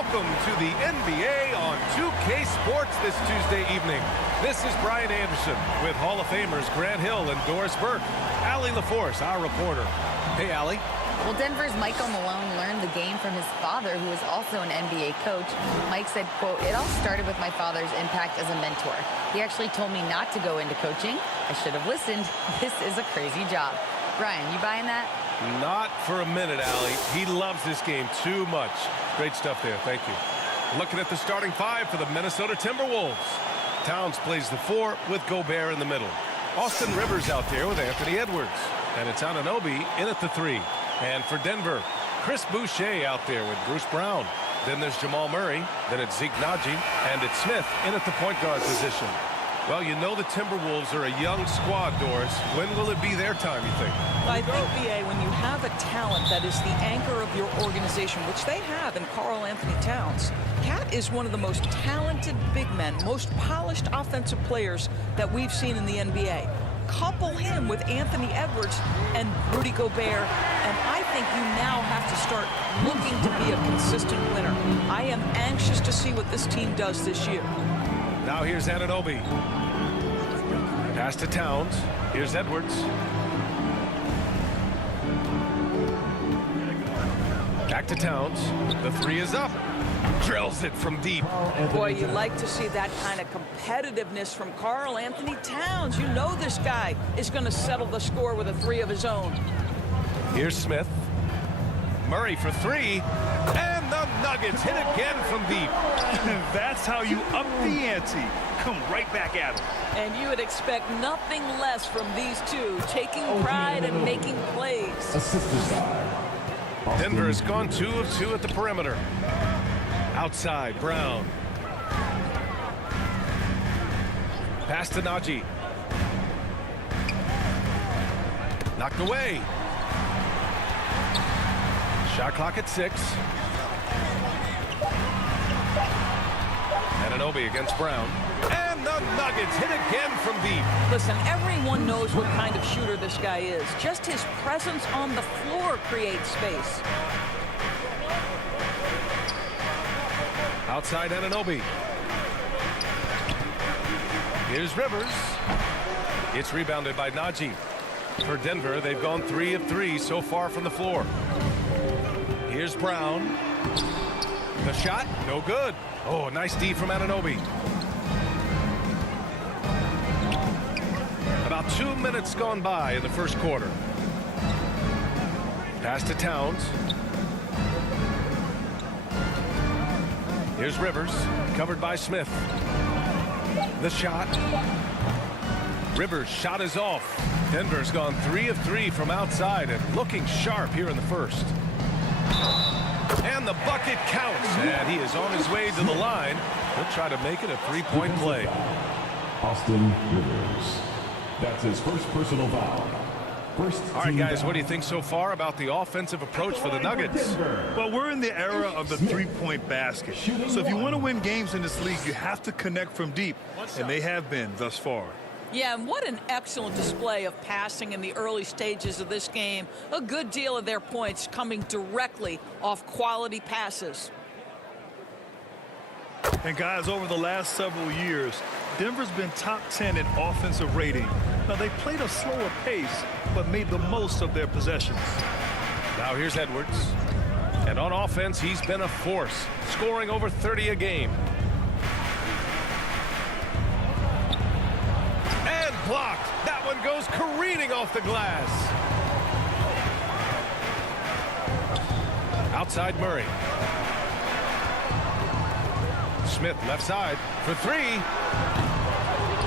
Welcome to the NBA on 2K Sports this Tuesday evening. This is Brian Anderson with Hall of Famers Grant Hill and Doris Burke. Allie LaForce, our reporter. Hey, Allie. Well, Denver's Michael Malone learned the game from his father, who is also an NBA coach. Mike said, quote, "It all started with my father's impact as a mentor. He actually told me not to go into coaching. I should have listened. This is a crazy job." Brian, you buying that? Not for a minute, Allie. He loves this game too much. Great stuff there. Thank you. Looking at the starting five for the Minnesota Timberwolves. Towns plays the 4 with Gobert in the middle. Austin Rivers out there with Anthony Edwards. And it's Anunoby in at the 3. And for Denver, Chris Boucher out there with Bruce Brown. Then there's Jamal Murray. Then it's Zeke Naji. And it's Smith in at the point guard position. Well, you know the Timberwolves are a young squad, Doris. When will it be their time, you think? I think, B.A., when you have a talent that is the anchor of your organization, which they have in Karl-Anthony Towns, Cat is one of the most talented big men, most polished offensive players that we've seen in the NBA. Couple him with Anthony Edwards and Rudy Gobert, and I think you now have to start looking to be a consistent winner. I am anxious to see what this team does this year. Now here's Anunoby. Pass to Towns. Here's Edwards. Back to Towns. The 3 is up. Drills it from deep. Boy, you like to see that kind of competitiveness from Karl-Anthony Towns. You know this guy is going to settle the score with a 3 of his own. Here's Smith. Murray for 3. And the Nuggets hit again from deep. That's how you up the ante. Come right back at him. And you would expect nothing less from these two, taking pride and making plays. Denver has gone 2 of 2 at the perimeter. Outside, Brown. Pass to Naji. Knocked away. Shot clock at 6. Anunoby against Brown. And the Nuggets hit again from deep. Listen, everyone knows what kind of shooter this guy is. Just his presence on the floor creates space. Outside Anunoby. Here's Rivers. It's rebounded by Naji. For Denver, they've gone 3 of 3 so far from the floor. Here's Brown. The shot, no good. Oh, nice D from Anunoby. About 2 minutes gone by in the first quarter. Pass to Towns. Here's Rivers, covered by Smith. The shot. Rivers' shot is off. Denver's gone 3 of 3 from outside and looking sharp here in the first. And the bucket counts, and he is on his way to the line. He'll try to make it a 3-point play. Austin Rivers. That's his first personal foul. All right, guys, what do you think so far about the offensive approach for the Nuggets? Well, we're in the era of the three-point basket. So if you want to win games in this league, you have to connect from deep, and they have been thus far. Yeah, and what an excellent display of passing in the early stages of this game. A good deal of their points coming directly off quality passes. And guys, over the last several years, Denver's been top 10 in offensive rating. Now, they played a slower pace, but made the most of their possessions. Now here's Edwards. And on offense, he's been a force, scoring over 30 a game. And blocked. That one goes careening off the glass. Outside Murray. Smith left side for 3.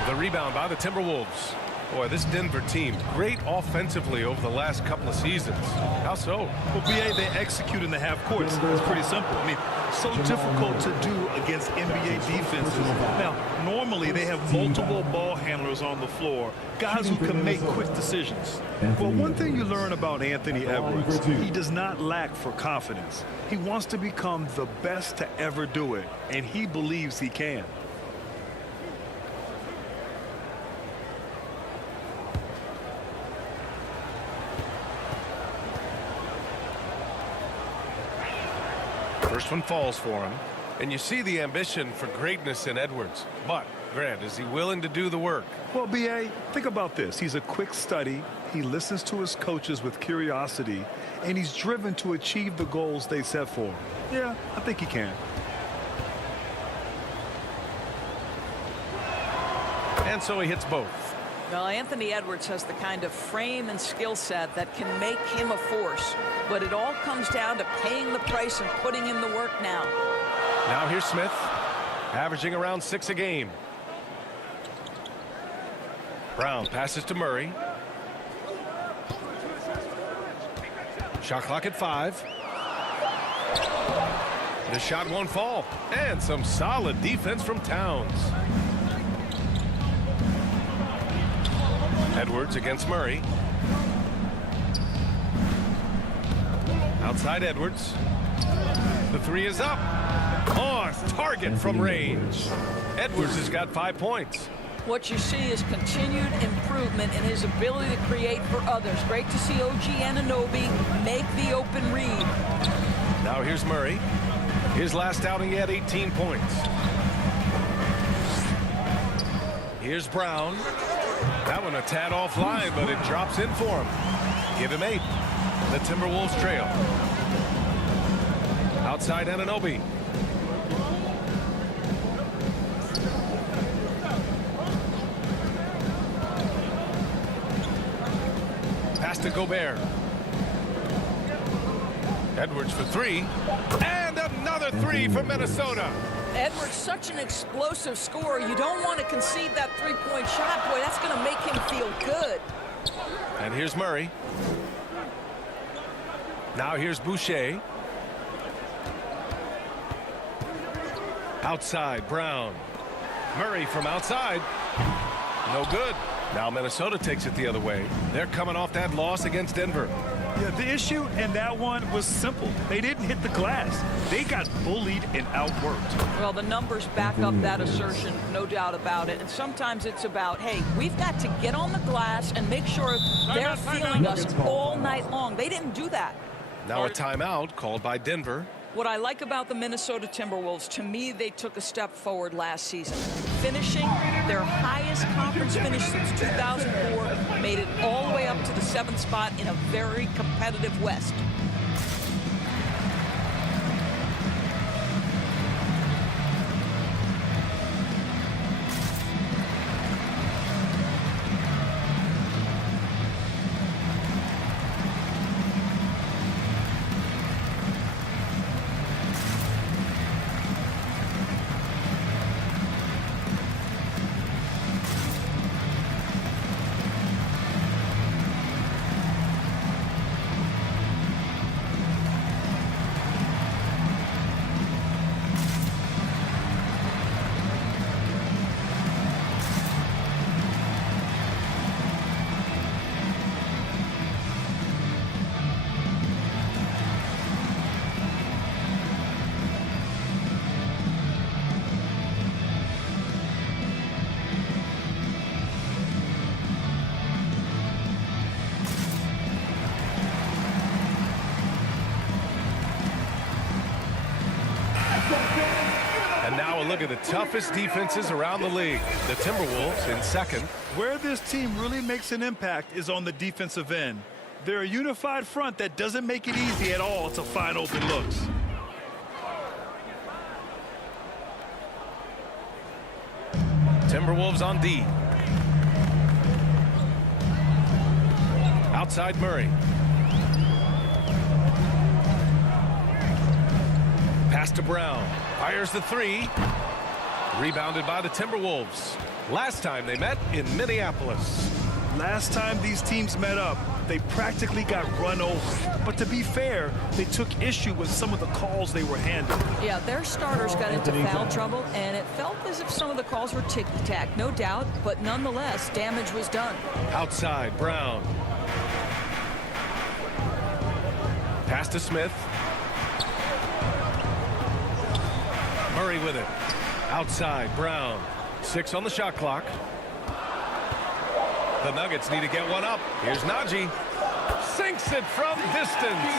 The rebound by the Timberwolves. Boy, this Denver team, great offensively over the last couple of seasons. How so? Well, BA, they execute in the half court. It's pretty simple. I mean, so difficult to do against NBA defenses. Now, normally they have multiple ball handlers on the floor, guys who can make quick decisions. Well, one thing you learn about Anthony Edwards, he does not lack for confidence. He wants to become the best to ever do it, and he believes he can. First one falls for him. And you see the ambition for greatness in Edwards. But, Grant, is he willing to do the work? Well, B.A., think about this. He's a quick study. He listens to his coaches with curiosity, and he's driven to achieve the goals they set for him. Yeah, I think he can. And so he hits both. Well, Anthony Edwards has the kind of frame and skill set that can make him a force. But it all comes down to paying the price and putting in the work now. Now here's Smith, averaging around 6 a game. Brown passes to Murray. Shot clock at 5. The shot won't fall. And some solid defense from Towns. Edwards against Murray. Outside Edwards. The 3 is up. Oh, target from range. Edwards has got 5 points. What you see is continued improvement in his ability to create for others. Great to see OG Anunoby make the open read. Now here's Murray. His last outing, he had 18 points. Here's Brown. That one a tad offline, but it drops in for him. Give him 8. The Timberwolves trail. Outside Anunoby. Pass to Gobert. Edwards for 3. And another 3 for Minnesota. Edwards, such an explosive scorer. You don't want to concede that three-point shot. Boy, that's going to make him feel good. And here's Murray. Now here's Boucher. Outside, Brown. Murray from outside. No good. Now Minnesota takes it the other way. They're coming off that loss against Denver. Yeah, the issue in that one was simple. They didn't hit the glass. They got bullied and outworked. Well, the numbers back up that assertion, no doubt about it. And sometimes it's about, hey, we've got to get on the glass and make sure they're feeling us all night long. They didn't do that. Now a timeout called by Denver. What I like about the Minnesota Timberwolves, to me, they took a step forward last season. Finishing their highest conference finish since 2004, made it all the way up to the 7th spot in a very competitive West. And now a look at the toughest defenses around the league. The Timberwolves in second. Where this team really makes an impact is on the defensive end. They're a unified front that doesn't make it easy at all to find open looks. Timberwolves on D. Outside Murray. Pass to Brown. Fires the 3. Rebounded by the Timberwolves. Last time they met in Minneapolis. Last time these teams met up, they practically got run over. But to be fair, they took issue with some of the calls they were handed. Yeah, their starters got into foul trouble, and it felt as if some of the calls were tick-tack, no doubt, but nonetheless, damage was done. Outside, Brown. Pass to Smith. Murray with it. Outside, Brown. 6 on the shot clock. The Nuggets need to get one up. Here's Najee. Sinks it from distance.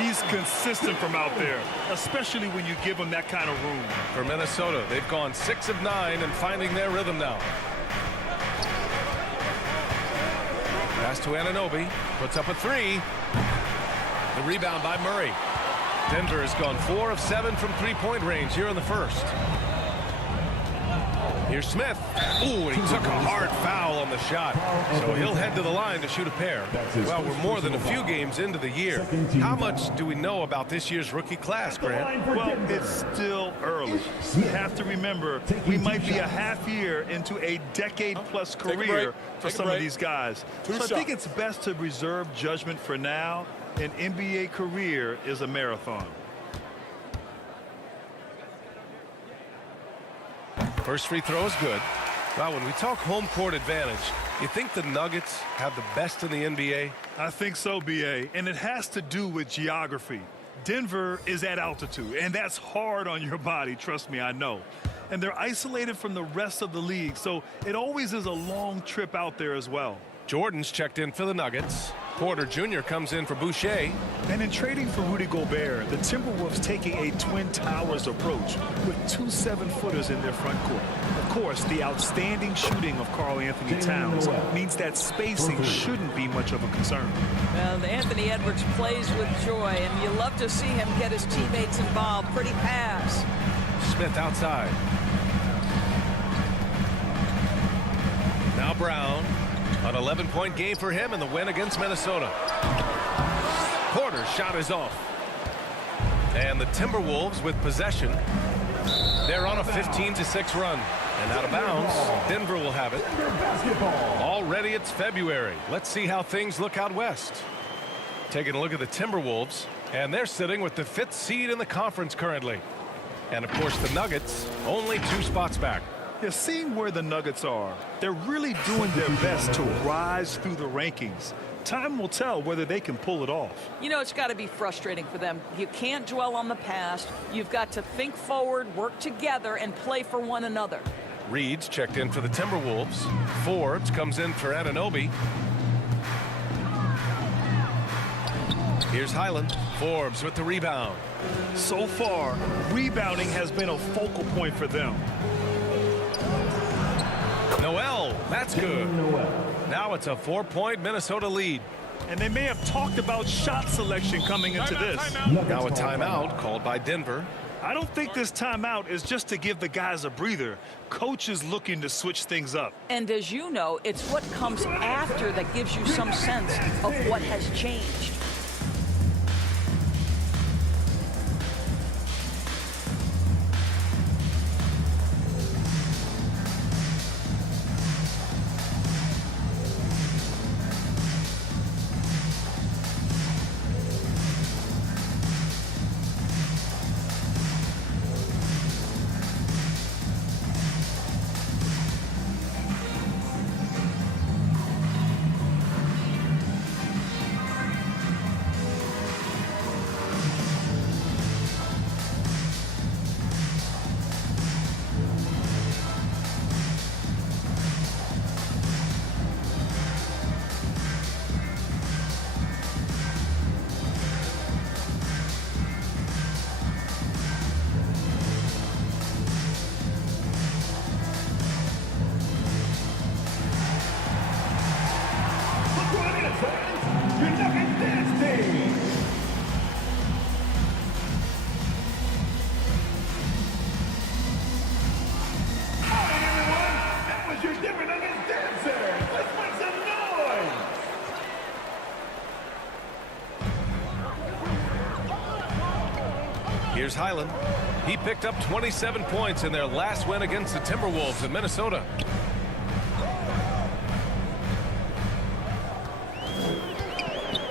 He's consistent from out there, especially when you give him that kind of room. For Minnesota, they've gone 6 of 9 and finding their rhythm now. Pass to Anunoby, puts up a 3. The rebound by Murray. Denver has gone 4 of 7 from three-point range here in the first. Here's Smith. Ooh, and he took a hard foul on the shot. So he'll head to the line to shoot a pair. Well, we're more than a few games into the year. How much do we know about this year's rookie class, Grant? Well, it's still early. You have to remember, we might be a half year into a decade-plus career for some of these guys. So I think it's best to reserve judgment for now. An NBA career is a marathon. First free throw is good. Well, when we talk home court advantage, you think the Nuggets have the best in the NBA? I think so, B.A., and it has to do with geography. Denver is at altitude, and that's hard on your body, trust me, I know. And they're isolated from the rest of the league, so it always is a long trip out there as well. Jordan's checked in for the Nuggets. Porter Jr. comes in for Boucher. And in trading for Rudy Gobert, the Timberwolves taking a Twin Towers approach with 2 7-footers in their front court. Of course, the outstanding shooting of Karl-Anthony Towns means that spacing shouldn't be much of a concern. Well, Anthony Edwards plays with joy, and you love to see him get his teammates involved. Pretty pass. Smith outside. Now Brown. An 11-point game for him in the win against Minnesota. Porter's shot is off. And the Timberwolves with possession. They're on a 15-6 run. And out of bounds, Denver will have it. Already it's February. Let's see how things look out west. Taking a look at the Timberwolves, and they're sitting with the 5th seed in the conference currently. And of course the Nuggets, only 2 spots back. Yeah, seeing where the Nuggets are, they're really doing their best to rise through the rankings. Time will tell whether they can pull it off. You know, it's got to be frustrating for them. You can't dwell on the past. You've got to think forward, work together, and play for one another. Reed's checked in for the Timberwolves. Forbes comes in for Anunoby. Here's Highland. Forbes with the rebound. So far, rebounding has been a focal point for them. Noel, that's good. Now it's a 4-point Minnesota lead. And they may have talked about shot selection coming into this. Now a timeout called by Denver. I don't think this timeout is just to give the guys a breather. Coach is looking to switch things up. And as you know, it's what comes after that gives you some sense of what has changed. Here's Highland. He picked up 27 points in their last win against the Timberwolves in Minnesota.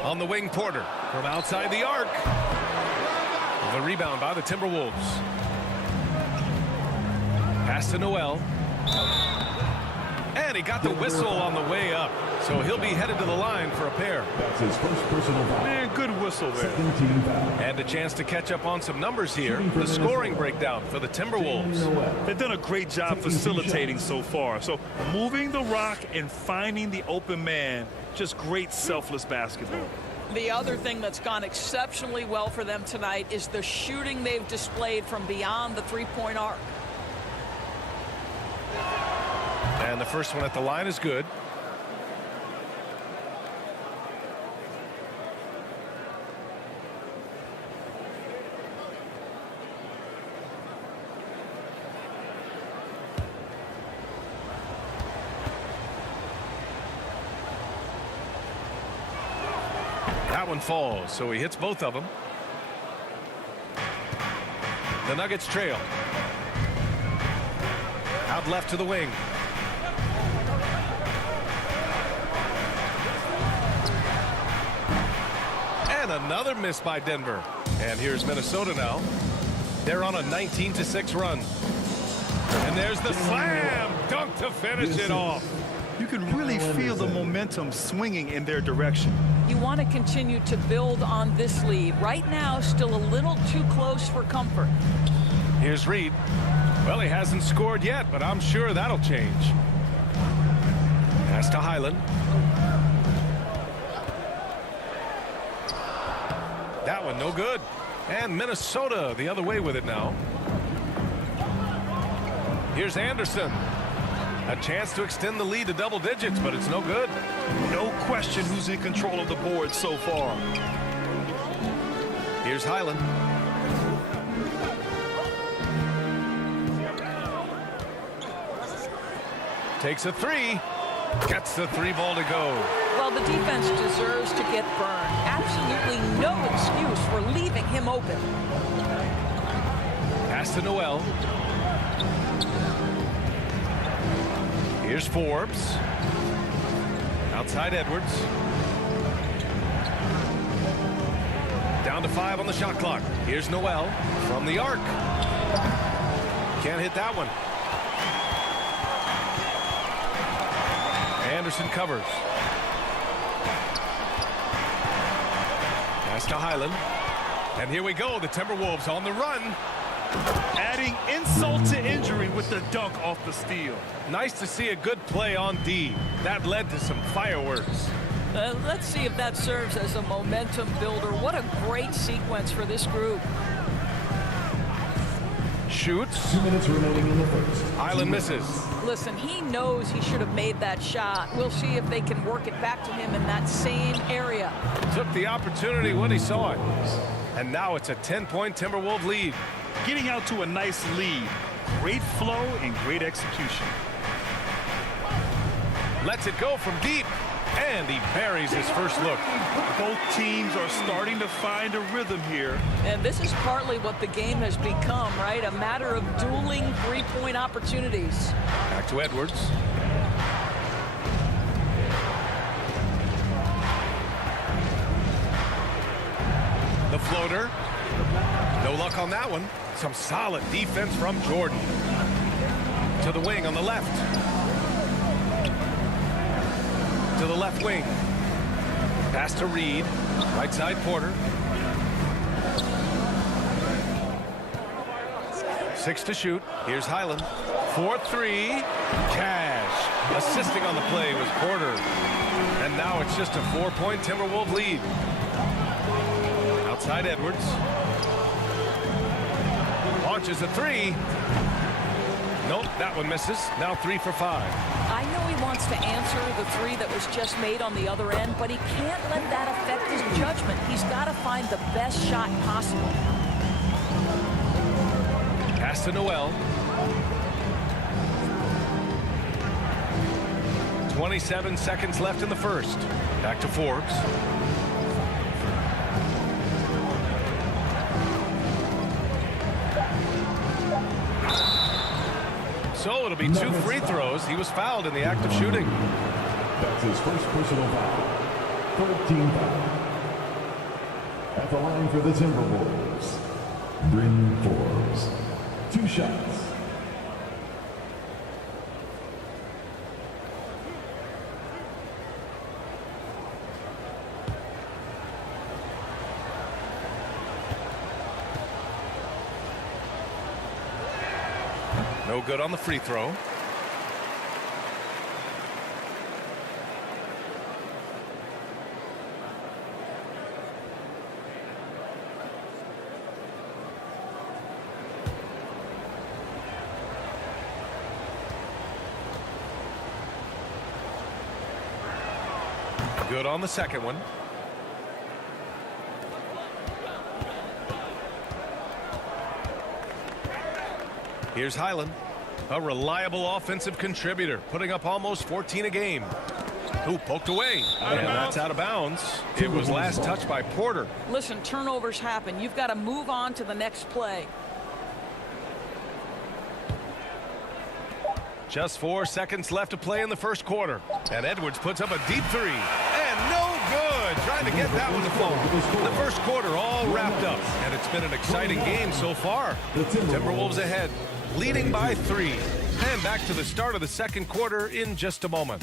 On the wing, Porter from outside the arc. The rebound by the Timberwolves. Pass to Noel. And he got the whistle on the way up. So he'll be headed to the line for a pair. That's his first personal foul. Man, good whistle there. Second team foul. And a chance to catch up on some numbers here. The scoring breakdown for the Timberwolves. They've done a great job facilitating so far. So moving the rock and finding the open man, just great selfless basketball. The other thing that's gone exceptionally well for them tonight is the shooting they've displayed from beyond the three-point arc. And the first one at the line is good. That one falls, so he hits both of them. The Nuggets trail. Out left to the wing. And another miss by Denver. And here's Minnesota now. They're on a 19-6 run. And there's the slam dunk to finish it off. You can really feel the momentum swinging in their direction. You want to continue to build on this lead. Right now, still a little too close for comfort. Here's Reed. Well, he hasn't scored yet, but I'm sure that'll change. Pass to Highland. That one no good. And Minnesota the other way with it now. Here's Anderson. A chance to extend the lead to double digits, but it's no good. No question who's in control of the board so far. Here's Highland. Takes a three. Gets the three ball to go. Well, the defense deserves to get burned. Absolutely no excuse for leaving him open. Pass to Noel. Here's Forbes. Outside Edwards. Down to 5 on the shot clock. Here's Noel from the arc. Can't hit that one. Anderson covers. Pass to Highland. And here we go. The Timberwolves on the run. Adding insult to injury with the dunk off the steal. Nice to see a good play on D. That led to some fireworks. Let's see if that serves as a momentum builder. What a great sequence for this group. Shoots. 2 minutes remaining in the first. Highland misses. Listen, he knows he should have made that shot. We'll see if they can work it back to him in that same area. Took the opportunity when he saw it. And now it's a 10-point Timberwolves lead. Getting out to a nice lead. Great flow and great execution. Lets it go from deep. And he buries his first look. Both teams are starting to find a rhythm here. And this is partly what the game has become, right? A matter of dueling three-point opportunities. Back to Edwards. The floater. No luck on that one. Some solid defense from Jordan. To the wing on the left. To the left wing. Pass to Reed. Right side Porter. 6 to shoot. Here's Highland. 4-3. Cash. Assisting on the play was Porter. And now it's just a 4-point Timberwolves lead. Outside Edwards. Launches a three. Nope, that one misses. Now 3 for 5. I know he wants to answer the three that was just made on the other end, but he can't let that affect his judgment. He's got to find the best shot possible. Pass to Noel. 27 seconds left in the first. Back to Forbes. So it'll be 2 free throws. He was fouled in the act of shooting. That's his first personal foul. 13 foul. At the line for the Timberwolves, Bryn Forbes. 2 shots. No good on the free throw. Good on the second one. Here's Highland, a reliable offensive contributor, putting up almost 14 a game. Ooh, poked away, and that's out of bounds. It was last touched by Porter. Listen, turnovers happen. You've got to move on to the next play. Just 4 seconds left to play in the first quarter. And Edwards puts up a deep three. And no good. Trying to get that one to fall. The first quarter all wrapped up. And it's been an exciting game so far. Timberwolves ahead, leading by 3. And back to the start of the second quarter in just a moment.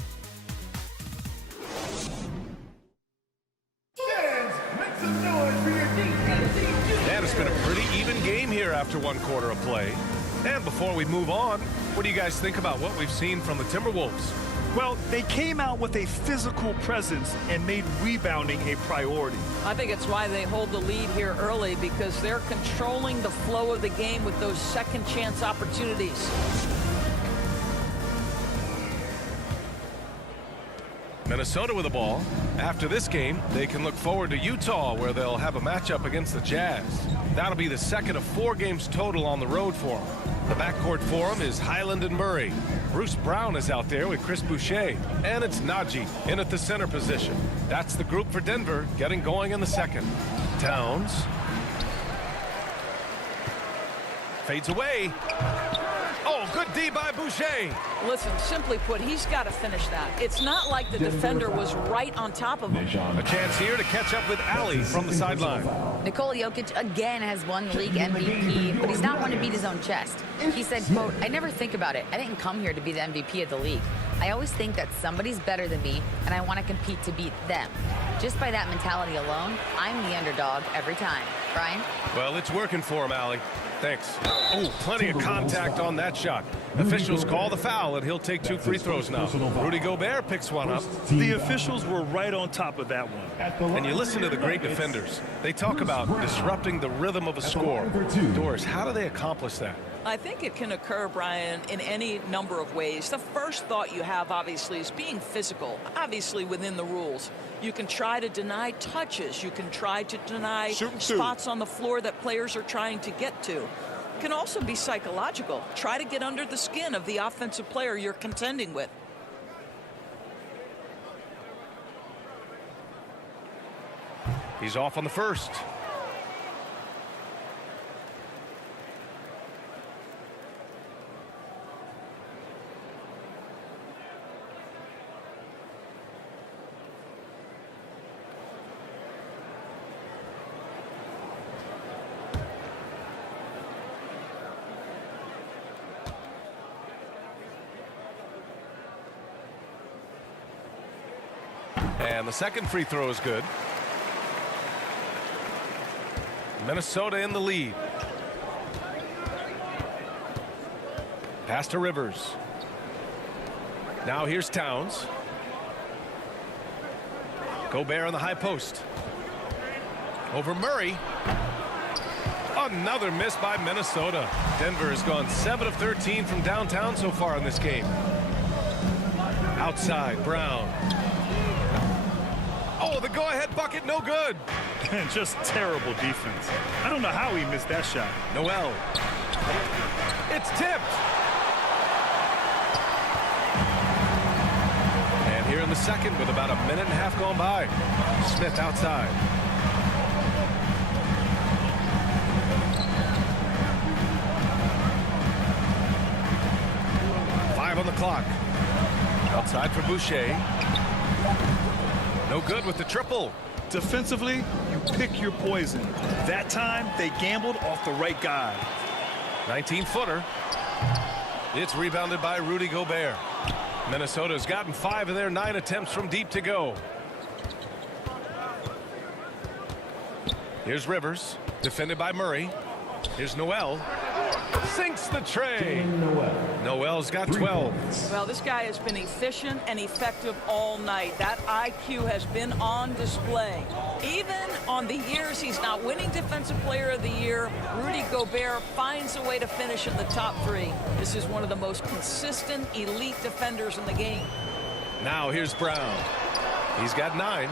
And it's been a pretty even game here after 1 quarter of play. And before we move on, what do you guys think about what we've seen from the Timberwolves? Well, they came out with a physical presence and made rebounding a priority. I think it's why they hold the lead here early, because they're controlling the flow of the game with those second chance opportunities. Minnesota with the ball. After this game, they can look forward to Utah, where they'll have a matchup against the Jazz. That'll be the second of 4 games total on the road for them. The backcourt for them is Highland and Murray. Bruce Brown is out there with Chris Boucher. And it's Najee in at the center position. That's the group for Denver getting going in the second. Towns. Fades away. Oh, good D by Boucher. Listen, simply put, he's got to finish that. It's not like the defender was right on top of him. A chance here to catch up with Ali from the sideline. Nikola Jokic again has won the league MVP, but he's not one to beat his own chest. He said, quote, "I never think about it. I didn't come here to be the MVP of the league. I always think that somebody's better than me, and I want to compete to beat them. Just by that mentality alone, I'm the underdog every time." Brian? Well, it's working for him, Ali. Thanks. Oh, plenty of contact on that shot. Officials call the foul, and he'll take 2 free throws now. Rudy Gobert picks one up. The officials were right on top of that one. And you listen to the great defenders. They talk about disrupting the rhythm of a score. Doris, how do they accomplish that? I think it can occur, Brian, in any number of ways. The first thought you have, obviously, is being physical, obviously within the rules. You can try to deny touches. You can try to deny spots on the floor that players are trying to get to. It can also be psychological. Try to get under the skin of the offensive player you're contending with. He's off on the first. And the second free throw is good. Minnesota in the lead. Pass to Rivers. Now here's Towns. Gobert on the high post. Over Murray. Another miss by Minnesota. Denver has gone 7 of 13 from downtown so far in this game. Outside, Brown. Oh, the go-ahead bucket, no good. And just terrible defense. I don't know how he missed that shot. Noel. It's tipped. And here in the second with about a minute and a half gone by. Smith outside. Five on the clock. Outside for Boucher. No good with the triple. Defensively, you pick your poison. That time, they gambled off the right guy. 19-footer. It's rebounded by Rudy Gobert. Minnesota's gotten 5 of their 9 attempts from deep to go. Here's Rivers, defended by Murray. Here's Noel. Sinks the tray. Noel's got 12. Well, this guy has been efficient and effective all night. That IQ has been on display. Even on the years he's not winning Defensive Player of the Year, Rudy Gobert finds a way to finish in the top 3. This is one of the most consistent elite defenders in the game. Now here's Brown. He's got 9.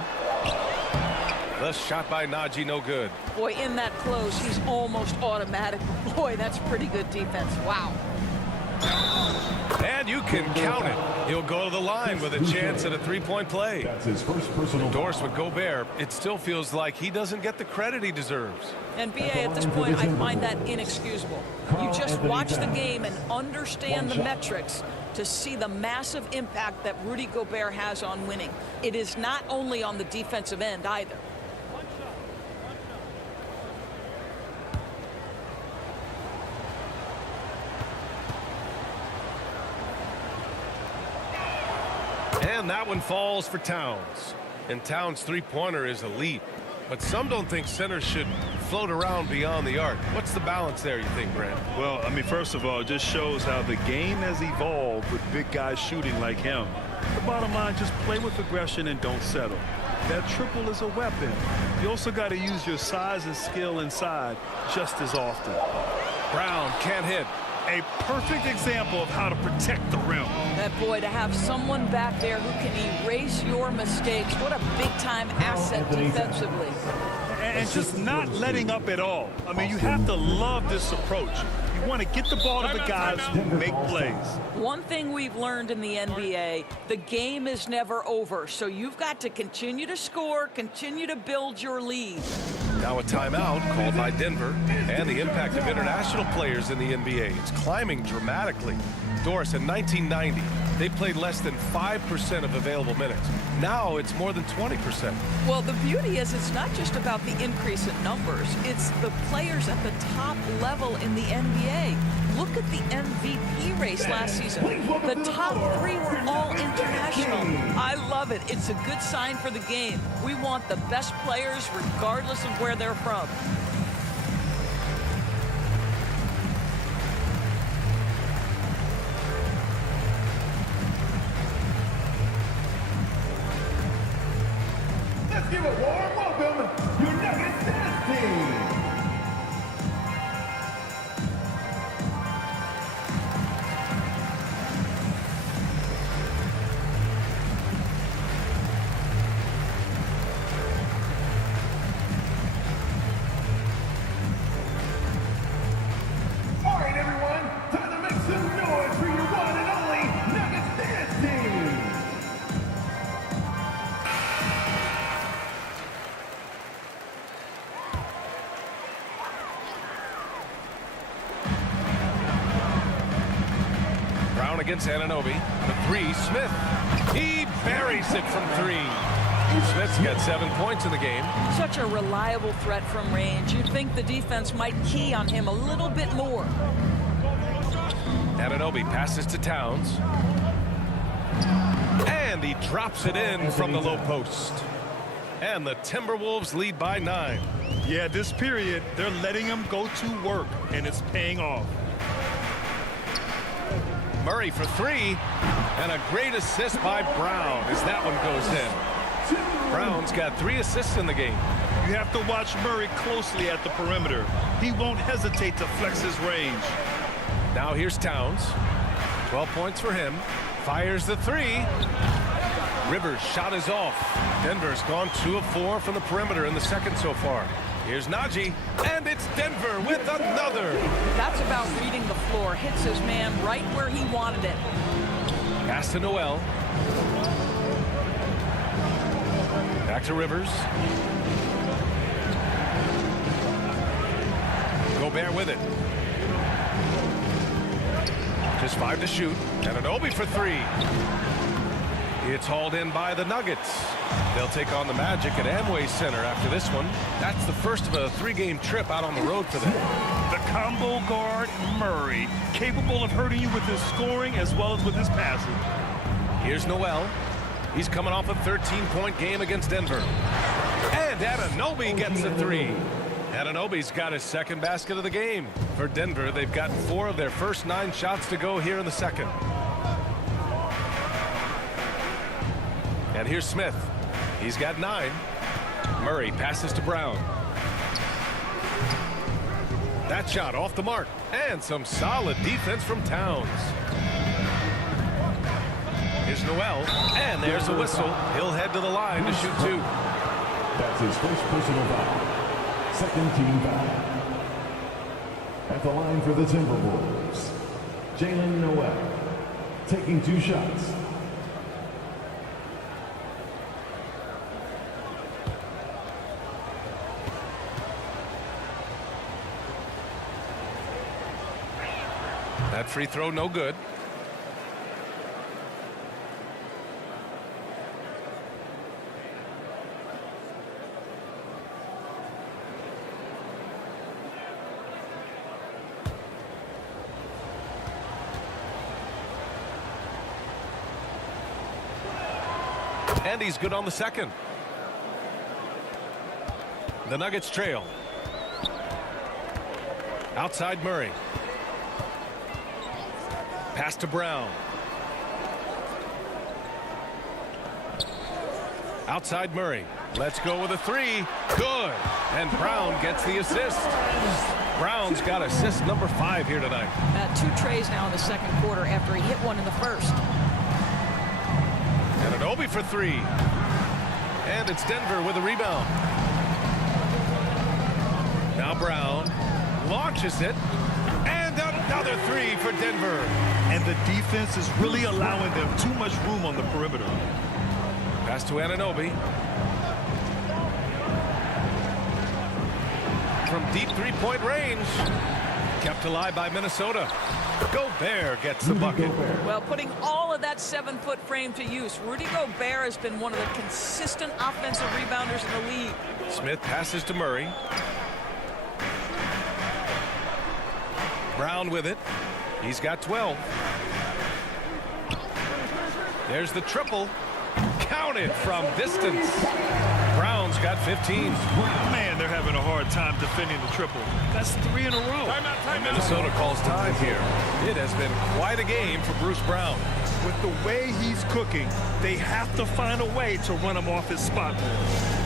The shot by Najee, no good. Boy, in that close, he's almost automatic. Boy, that's pretty good defense. Wow. And you can count it. He'll go to the line with a chance at a three-point play. That's his first personal Endorsed with Gobert, it still feels like he doesn't get the credit he deserves. And BA, at this point, I find that inexcusable. You just watch the game and understand the metrics to see the massive impact that Rudy Gobert has on winning. It is not only on the defensive end either. And that one falls for Towns. And Towns' three-pointer is elite. But some don't think centers should float around beyond the arc. What's the balance there, you think, Brent? Well, I mean, first of all, it just shows how the game has evolved with big guys shooting like him. The bottom line, just play with aggression and don't settle. That triple is a weapon. You also got to use your size and skill inside just as often. Brown can't hit. A perfect example of how to protect the rim. That boy, to have someone back there who can erase your mistakes, what a big-time asset defensively. And just not letting up at all. I mean, you have to love this approach. You want to get the ball to the guys who make plays. One thing we've learned in the NBA, the game is never over. So you've got to continue to score, continue to build your lead. Now a timeout called by Denver, and the impact of international players in the NBA. It's climbing dramatically. Doris, in 1990, they played less than 5% of available minutes. Now it's more than 20%. Well, the beauty is it's not just about the increase in numbers. It's the players at the top level in the NBA. Look at the MVP race last season. The top 3 were all international. I love it. It's a good sign for the game. We want the best players regardless of where they're from. Let's give a warm welcome, your Nuggets dance team. All right, everyone, time to make some noise for your one and only Nuggets dance team. Brown against Anunoby. The 3, Smith. He buries it from 3. Smith's got 7 points in the game. Such a reliable threat from range. You'd think the defense might key on him a little bit more. Anunoby passes to Towns. And he drops it in from the low post. And the Timberwolves lead by 9. Yeah, this period, they're letting him go to work, and it's paying off. Murray for 3. And a great assist by Brown as that one goes in. Brown's got 3 assists in the game. You have to watch Murray closely at the perimeter. He won't hesitate to flex his range. Now here's Towns. 12 points for him. Fires the 3. Rivers' shot is off. Denver's gone 2 of 4 from the perimeter in the second so far. Here's Najee, and it's Denver with another. That's about reading the floor. Hits his man right where he wanted it. Pass to Noel. Back to Rivers. Gobert with it. Just 5 to shoot. And Anunoby for 3. It's hauled in by the Nuggets. They'll take on the Magic at Amway Center after this one. That's the first of a 3-game trip out on the road for them. The combo guard, Murray, capable of hurting you with his scoring as well as with his passing. Here's Noel. He's coming off a 13-point game against Denver. And Anunoby gets a 3. Anunoby's got his second basket of the game. For Denver, they've gotten 4 of their first 9 shots to go here in the second. And here's Smith. He's got 9. Murray passes to Brown. That shot off the mark. And some solid defense from Towns. Here's Noel, and there's a whistle. He'll head to the line to shoot 2. That's his first personal foul. Second team foul. At the line for the Timberwolves, Jalen Noel, taking 2 shots. That free throw no good. And he's good on the second. The Nuggets trail. Outside Murray. Pass to Brown. Outside Murray. Let's go with a 3. Good. And Brown gets the assist. Brown's got assist number 5 here tonight. 2 trays now in the second quarter after he hit one in the first. And an Obi for 3. And it's Denver with a rebound. Now Brown launches it. And another 3 for Denver. And the defense is really allowing them too much room on the perimeter. Pass to Anunoby. From deep 3-point range. Kept alive by Minnesota. Gobert gets the bucket. Well, putting all of that 7-foot frame to use, Rudy Gobert has been one of the consistent offensive rebounders in the league. Smith passes to Murray. Brown with it. He's got 12. There's the triple. Counted from distance. Brown's got 15. Man, they're having a hard time defending the triple. That's 3 in a row. And Minnesota calls time here. It has been quite a game for Bruce Brown. With the way he's cooking, they have to find a way to run him off his spot more.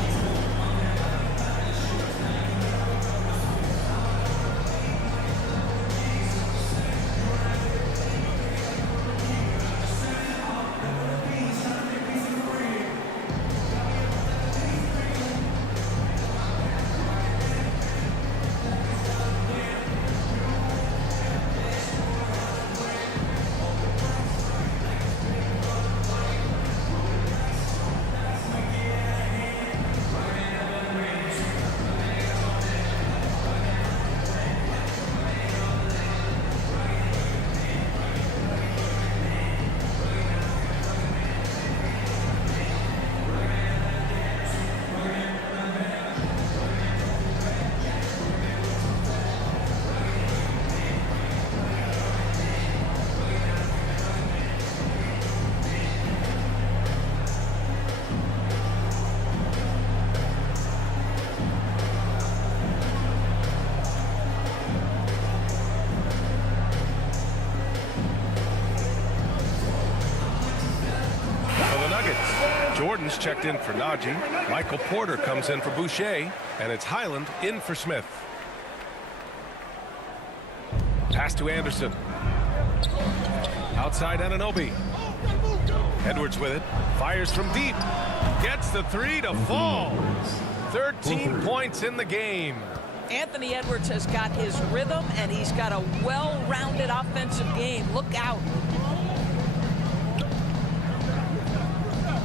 Jordan's checked in for Najee. Michael Porter comes in for Boucher. And it's Highland in for Smith. Pass to Anderson. Outside Anunoby. Edwards with it. Fires from deep. Gets the 3 to fall. 13 points in the game. Anthony Edwards has got his rhythm, and he's got a well-rounded offensive game. Look out.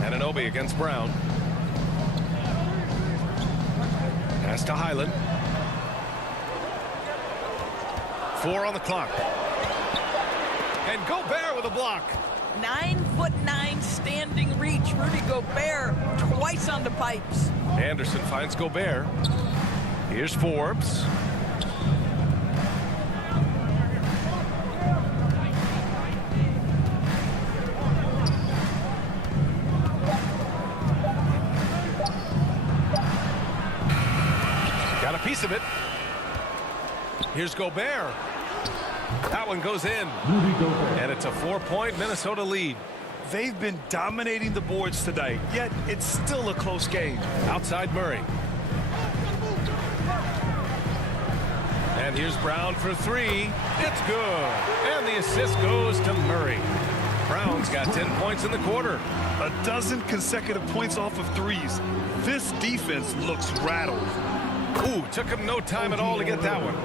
Anunoby against Brown. Pass to Highland. 4 on the clock. And Gobert with a block. 9'9" standing reach. Rudy Gobert twice on the pipes. Anderson finds Gobert. Here's Forbes. Got a piece of it. Here's Gobert. That one goes in. And it's a 4-point Minnesota lead. They've been dominating the boards tonight, yet it's still a close game. Outside Murray. And here's Brown for 3. It's good. And the assist goes to Murray. Brown's got 10 points in the quarter. A dozen consecutive points off of threes. This defense looks rattled. Ooh, took him no time at all to get that one.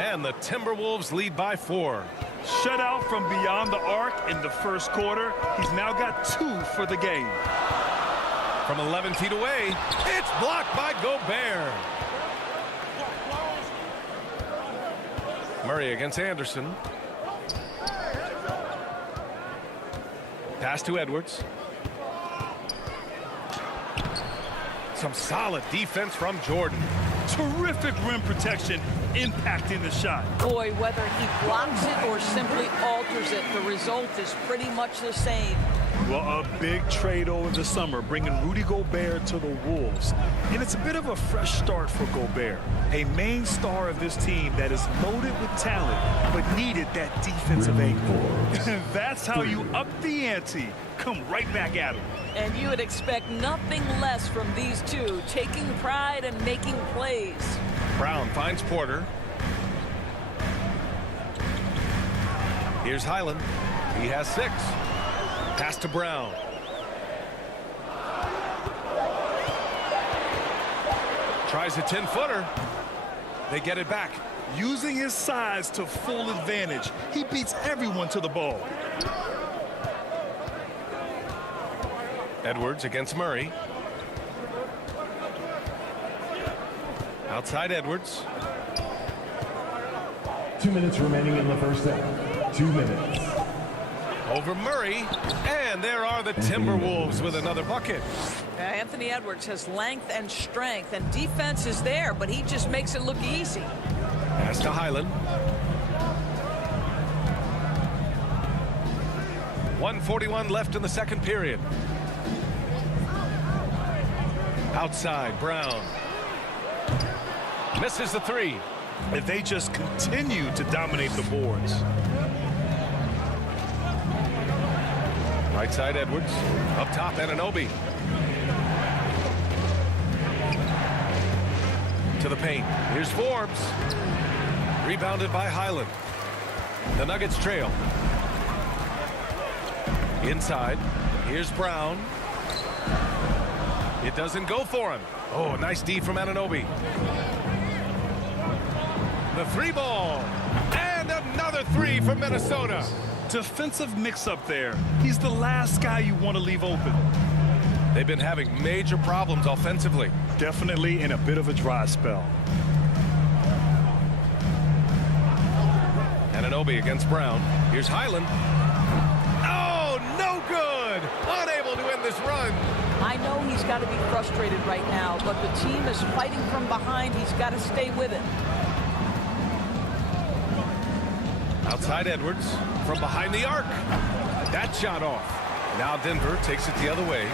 And the Timberwolves lead by 4. Shut out from beyond the arc in the first quarter. He's now got 2 for the game. From 11 feet away, it's blocked by Gobert. Murray against Anderson. Pass to Edwards. Some solid defense from Jordan. Terrific rim protection impacting the shot. Boy, whether he blocks it or simply alters it, the result is pretty much the same. Well, a big trade over the summer, bringing Rudy Gobert to the Wolves. And it's a bit of a fresh start for Gobert, a main star of this team that is loaded with talent, but needed that defensive angle. That's how you up the ante. Come right back at him. And you would expect nothing less from these two, taking pride and making plays. Brown finds Porter. Here's Highland. He has 6. Pass to Brown. Tries a 10-footer. They get it back. Using his size to full advantage. He beats everyone to the ball. Edwards against Murray. Outside Edwards. 2 minutes remaining in the first half. 2 minutes. Over Murray. And there are the Timberwolves with another bucket. Anthony Edwards has length and strength, and defense is there, but he just makes it look easy. Pass to Highland. 1:41 left in the second period. Outside, Brown. Misses the 3. If they just continue to dominate the boards. Right side, Edwards. Up top, Anunoby. To the paint. Here's Forbes. Rebounded by Highland. The Nuggets trail. Inside. Here's Brown. It doesn't go for him. Oh, nice D from Anunoby. The 3-ball. And another 3 from Minnesota. Defensive mix-up there. He's the last guy you want to leave open. They've been having major problems offensively. Definitely in a bit of a dry spell. Anunoby against Brown. Here's Highland. Oh, no good. Unable to end this run. I know he's got to be frustrated right now, but the team is fighting from behind. He's got to stay with it. Outside Edwards from behind the arc. That shot off. Now Denver takes it the other way.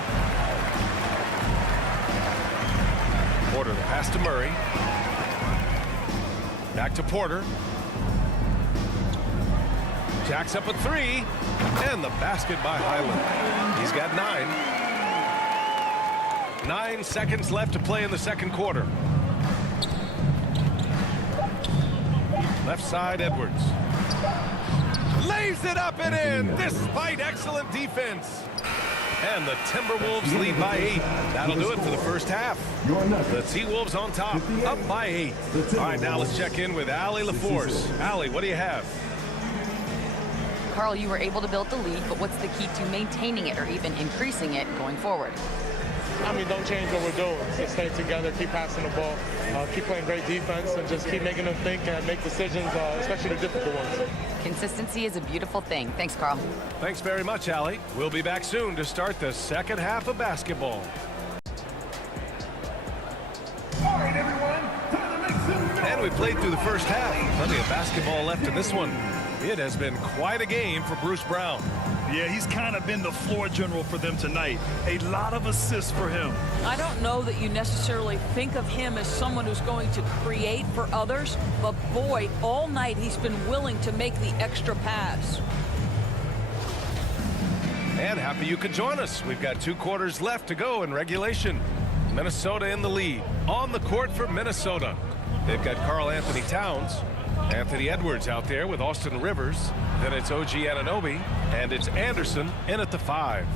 Porter, the pass to Murray. Back to Porter. Jacks up a 3. And the basket by Highland. He's got 9. 9 seconds left to play in the second quarter. Left side, Edwards. Lays it up and in, despite excellent defense. And the Timberwolves lead by 8. That'll do it for the first half. The T-Wolves on top, up by 8. All right, now let's check in with Allie LaForce. Allie, what do you have? Karl, you were able to build the lead, but what's the key to maintaining it or even increasing it going forward? I mean, don't change what we're doing. Just stay together, keep passing the ball, keep playing great defense, and just keep making them think and make decisions, especially the difficult ones. Consistency is a beautiful thing. Thanks, Karl. Thanks very much, Allie. We'll be back soon to start the second half of basketball. All right, everyone. Time to make some noise. And we played through the first half. Plenty of basketball left in this one. It has been quite a game for Bruce Brown. Yeah, he's kind of been the floor general for them tonight. A lot of assists for him. I don't know that you necessarily think of him as someone who's going to create for others, but boy, all night he's been willing to make the extra pass. And happy you could join us. We've got 2 quarters left to go in regulation. Minnesota in the lead. On the court for Minnesota. They've got Karl-Anthony Towns. Anthony Edwards out there with Austin Rivers. Then it's OG Anunoby, and it's Anderson in at the 5.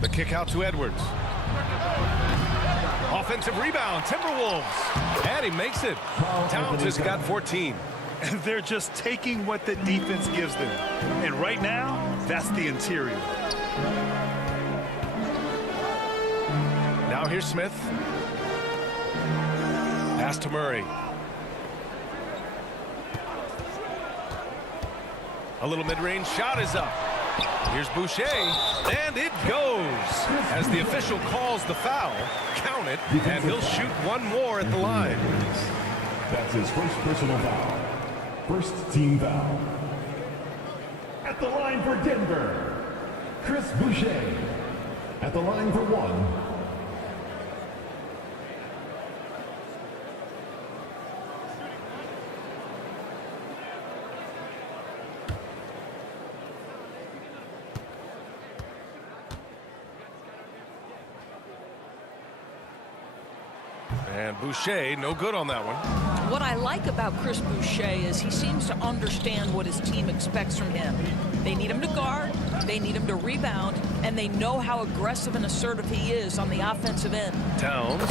The kick out to Edwards. Offensive rebound, Timberwolves. And he makes it. Towns has got 14. And they're just taking what the defense gives them. And right now, that's the interior. Now here's Smith. Pass to Murray. A little mid-range shot is up. Here's Boucher, and it goes. As the official calls the foul, count it, and he'll shoot one more at the line. That's his first personal foul. First team foul. At the line for Denver, Chris Boucher. At the line for 1. And Boucher, no good on that one. What I like about Chris Boucher is he seems to understand what his team expects from him. They need him to guard, they need him to rebound, and they know how aggressive and assertive he is on the offensive end. Towns.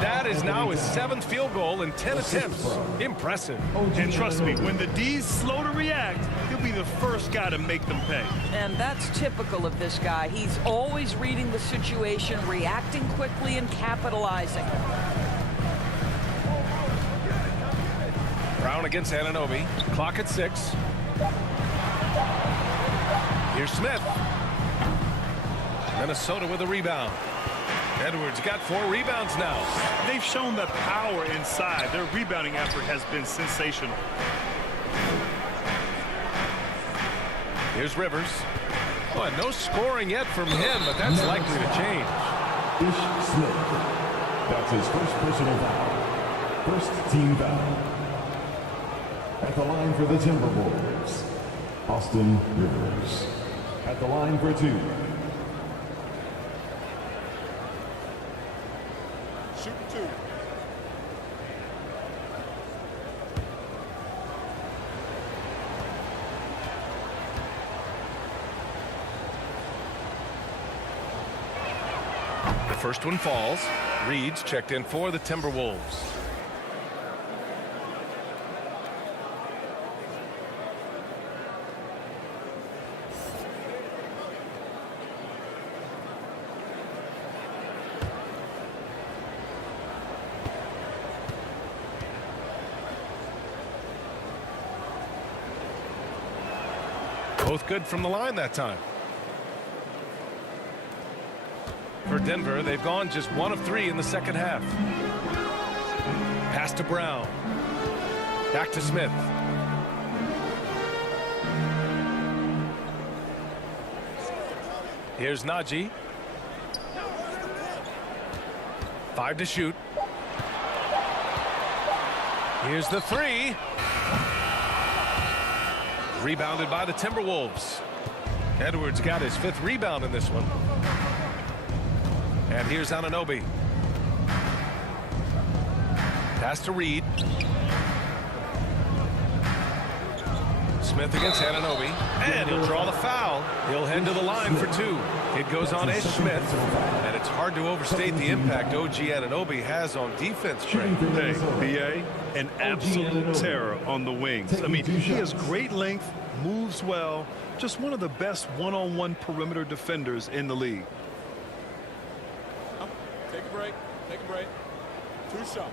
That is now his 7th field goal in 10 attempts. Impressive. And trust me, when the D's slow to react, he'll be the first guy to make them pay. And that's typical of this guy. He's always reading the situation, reacting quickly, and capitalizing. Brown against Anunoby. Clock at 6. Here's Smith. Minnesota with a rebound. Edwards got 4 rebounds now. They've shown the power inside. Their rebounding effort has been sensational. Here's Rivers. Oh, no scoring yet from him, but that's likely to change. Ish Smith. That's his first personal foul. First team foul. At the line for the Timberwolves, Austin Rivers. At the line for 2. Shoot 2. The first one falls. Reed's checked in for the Timberwolves. Both good from the line that time. For Denver, they've gone just 1 of 3 in the second half. Pass to Brown. Back to Smith. Here's Najee. 5 to shoot. Here's the 3. Rebounded by the Timberwolves. Edwards got his 5th rebound in this one. And here's Anunoby. Pass to Reed. Smith against Anunoby. And he'll draw the foul. He'll head to the line for 2. It goes on Ish Smith. And it's hard to overstate the impact OG Anunoby has on defense, Trey. Hey, B.A., an absolute terror on the wings. I mean, he has great length, moves well, just one of the best one-on-one perimeter defenders in the league. Take a break. Take a break. 2 shots.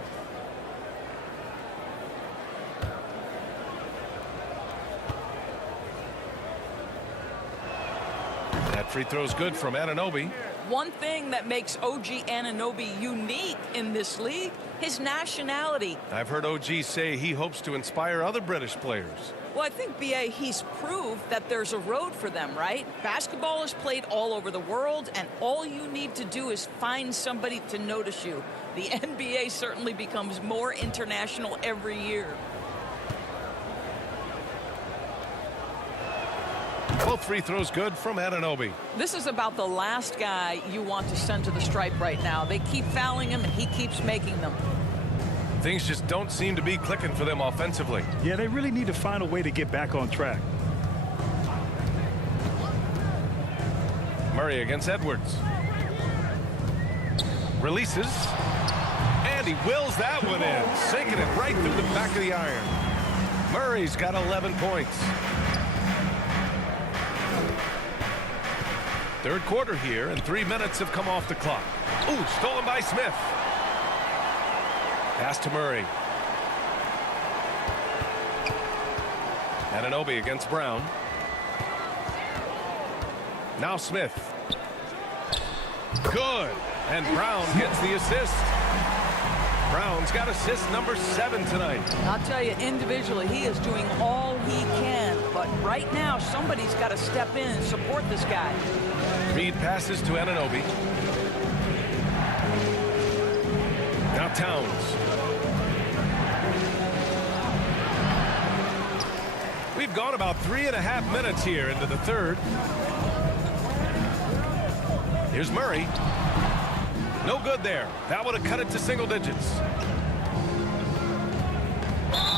That free throw's good from Anunoby. One thing that makes OG Anunoby unique in this league, his nationality. I've heard OG say he hopes to inspire other British players. Well, I think, B.A., he's proved that there's a road for them, right? Basketball is played all over the world, and all you need to do is find somebody to notice you. The NBA certainly becomes more international every year. Both free throws good from Anunoby. This is about the last guy you want to send to the stripe right now. They keep fouling him, and he keeps making them. Things just don't seem to be clicking for them offensively. Yeah, they really need to find a way to get back on track. Murray against Edwards. Releases. And he wills that one in, sinking it right through the back of the iron. Murray's got 11 points. Third quarter here, and 3 minutes have come off the clock. Ooh, stolen by Smith. Pass to Murray. Anunoby against Brown. Now Smith. Good. And Brown gets the assist. Brown's got assist number 7 tonight. I'll tell you, individually, he is doing all he can. But right now, somebody's got to step in and support this guy. Reed passes to Anunoby. Now Towns. We've gone about 3.5 minutes here into the third. Here's Murray. No good there. That would have cut it to single digits.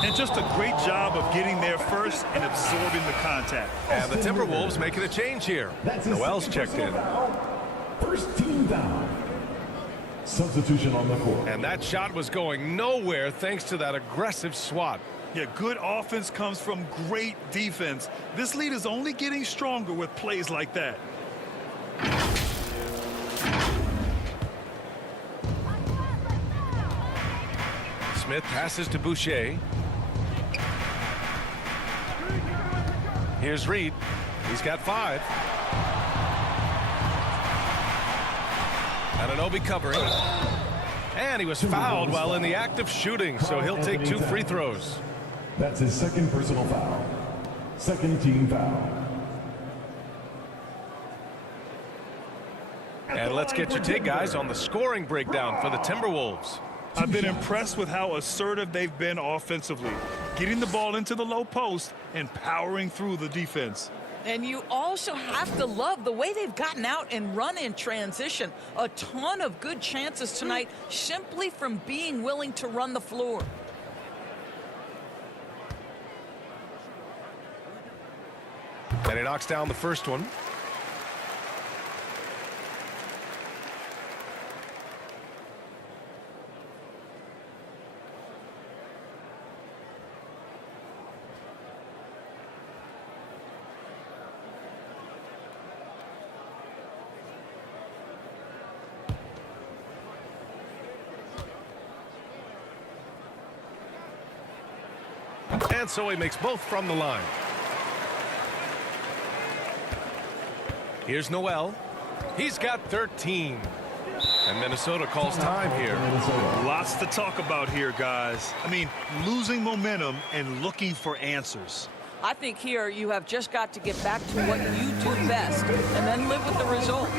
And just a great job of getting there first and absorbing the contact. And the Timberwolves making a change here. Noel's checked in. First team down. Substitution on the court. And that shot was going nowhere thanks to that aggressive swat. Yeah, good offense comes from great defense. This lead is only getting stronger with plays like that. Smith passes to Boucher. Here's Reed. He's got 5. Anunoby covering. And he was fouled while in the act of shooting, so he'll take 2 free throws. That's his second personal foul. Second team foul. And let's get your take, guys, on the scoring breakdown for the Timberwolves. I've been impressed with how assertive they've been offensively, getting the ball into the low post and powering through the defense. And you also have to love the way they've gotten out and run in transition. A ton of good chances tonight simply from being willing to run the floor. And he knocks down the first one. And so he makes both from the line. Here's Noel. He's got 13. And Minnesota calls time here. Lots to talk about here, guys. I mean, losing momentum and looking for answers. I think here you have just got to get back to what you do best and then live with the results.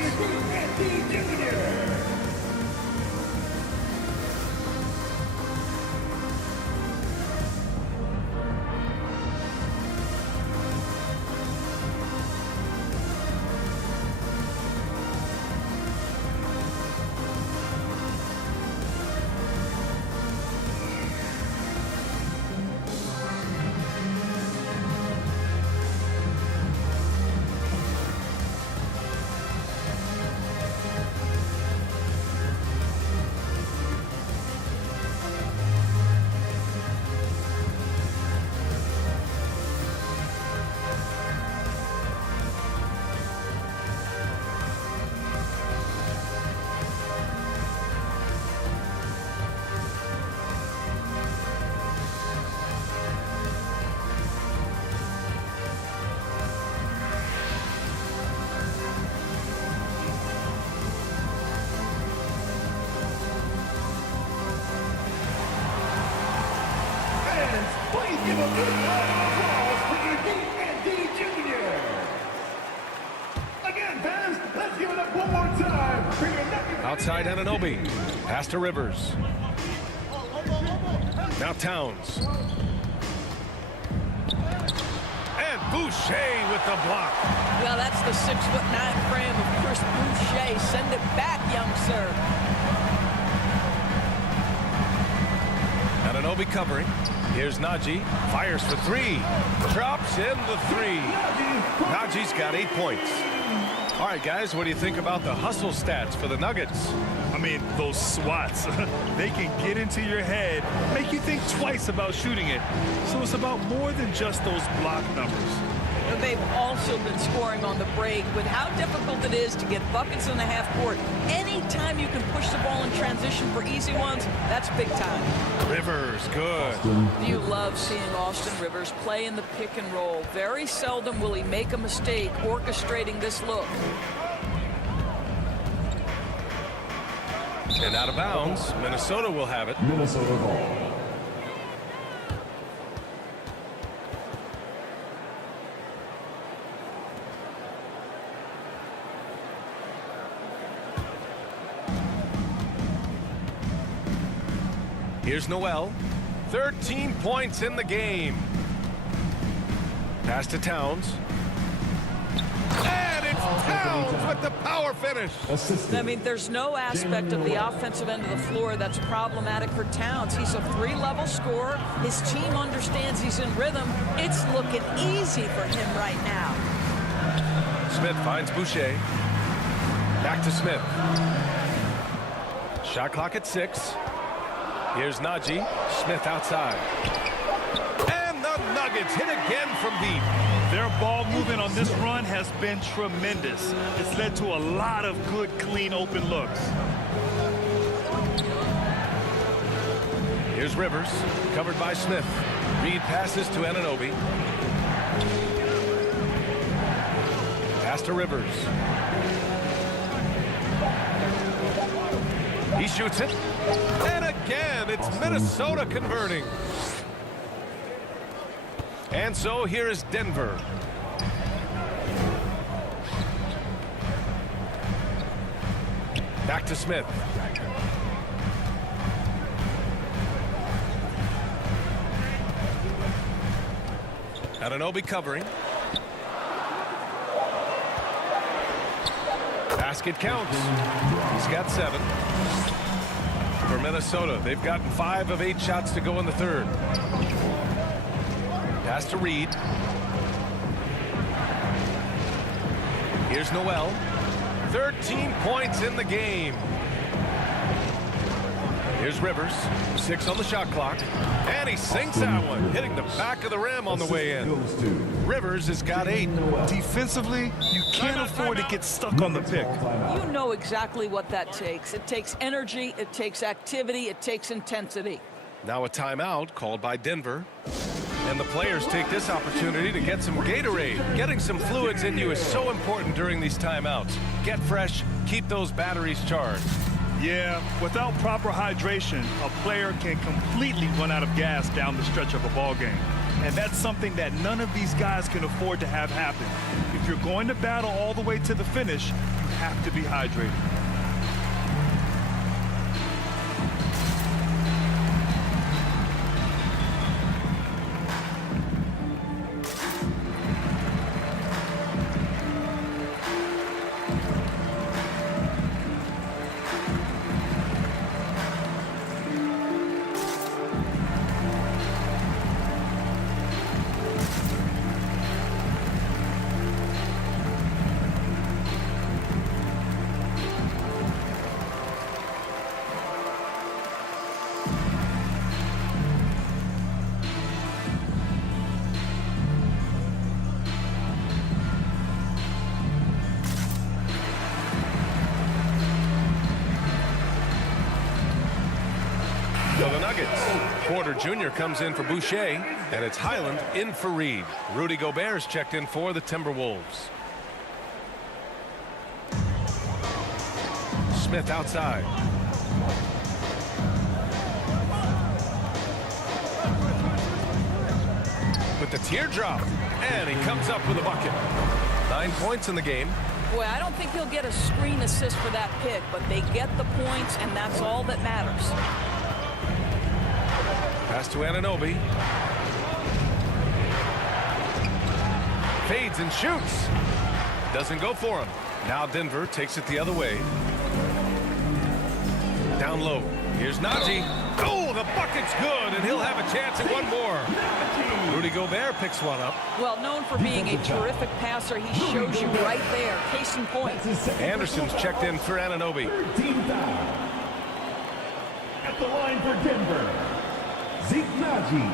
Give a big round of applause for D&D Jr. Again, fans, let's give it up one more time for your next. Outside Anunoby. Pass to Rivers. Now Towns. And Boucher with the block. Well, that's the 6'9" frame of Chris Boucher. Send it back, young sir. Anunoby covering. Here's Najee. Fires for three. Drops in the three. Najee's got 8 points. All right, guys, what do you think about the hustle stats for the Nuggets? I mean, those swats, they can get into your head, make you think twice about shooting it. So it's about more than just those block numbers. They've also been scoring on the break. With how difficult it is to get buckets in the half court, anytime you can push the ball in transition for easy ones, that's big time. Rivers, good. You love seeing Austin Rivers play in the pick and roll. Very seldom will he make a mistake orchestrating this look. And out of bounds, Minnesota will have it. Minnesota ball. Here's Noel. 13 points in the game. Pass to Towns. And it's Towns with the power finish. I mean, there's no aspect of the offensive end of the floor that's problematic for Towns. He's a 3-level scorer. His team understands he's in rhythm. It's looking easy for him right now. Smith finds Boucher. Back to Smith. Shot clock at 6. Here's Najee. Smith outside. And the Nuggets hit again from deep. Their ball movement on this run has been tremendous. It's led to a lot of good, clean, open looks. Here's Rivers, covered by Smith. Reed passes to Anunoby. Pass to Rivers. He shoots it. And again, it's Minnesota converting. And so here is Denver. Back to Smith. Anunoby covering. Basket counts. He's got 7. For Minnesota, they've gotten 5 of 8 shots to go in the third. Pass to Reed. Here's Noel. 13 points in the game. Here's Rivers. 6 on the shot clock. And he sinks that one, hitting the back of the rim on the way in. Rivers has got 8. Defensively, you can't afford to get stuck on the pick. You know exactly what that takes. It takes energy, it takes activity, it takes intensity. Now a timeout called by Denver. And the players take this opportunity to get some Gatorade. Getting some fluids in you is so important during these timeouts. Get fresh, keep those batteries charged. Yeah, without proper hydration, a player can completely run out of gas down the stretch of a ball game. And that's something that none of these guys can afford to have happen. If you're going to battle all the way to the finish, you have to be hydrated. So the Nuggets. Porter Jr. comes in for Boucher, and it's Highland in for Reed. Rudy Gobert's checked in for the Timberwolves. Smith outside. With the teardrop, and he comes up with a bucket. 9 points in the game. Boy, I don't think he'll get a screen assist for that pick, but they get the points, and that's all that matters. Pass to Anunoby. Fades and shoots. Doesn't go for him. Now Denver takes it the other way. Down low. Here's Najee. Oh, Oh, the bucket's good, and he'll have a chance at one more. Rudy Gobert picks one up. Well, known for being a terrific passer, he shows you right there. Case in point. Anderson's checked in for Anunoby. 13 foul. At the line for Denver, Zeke Nagy.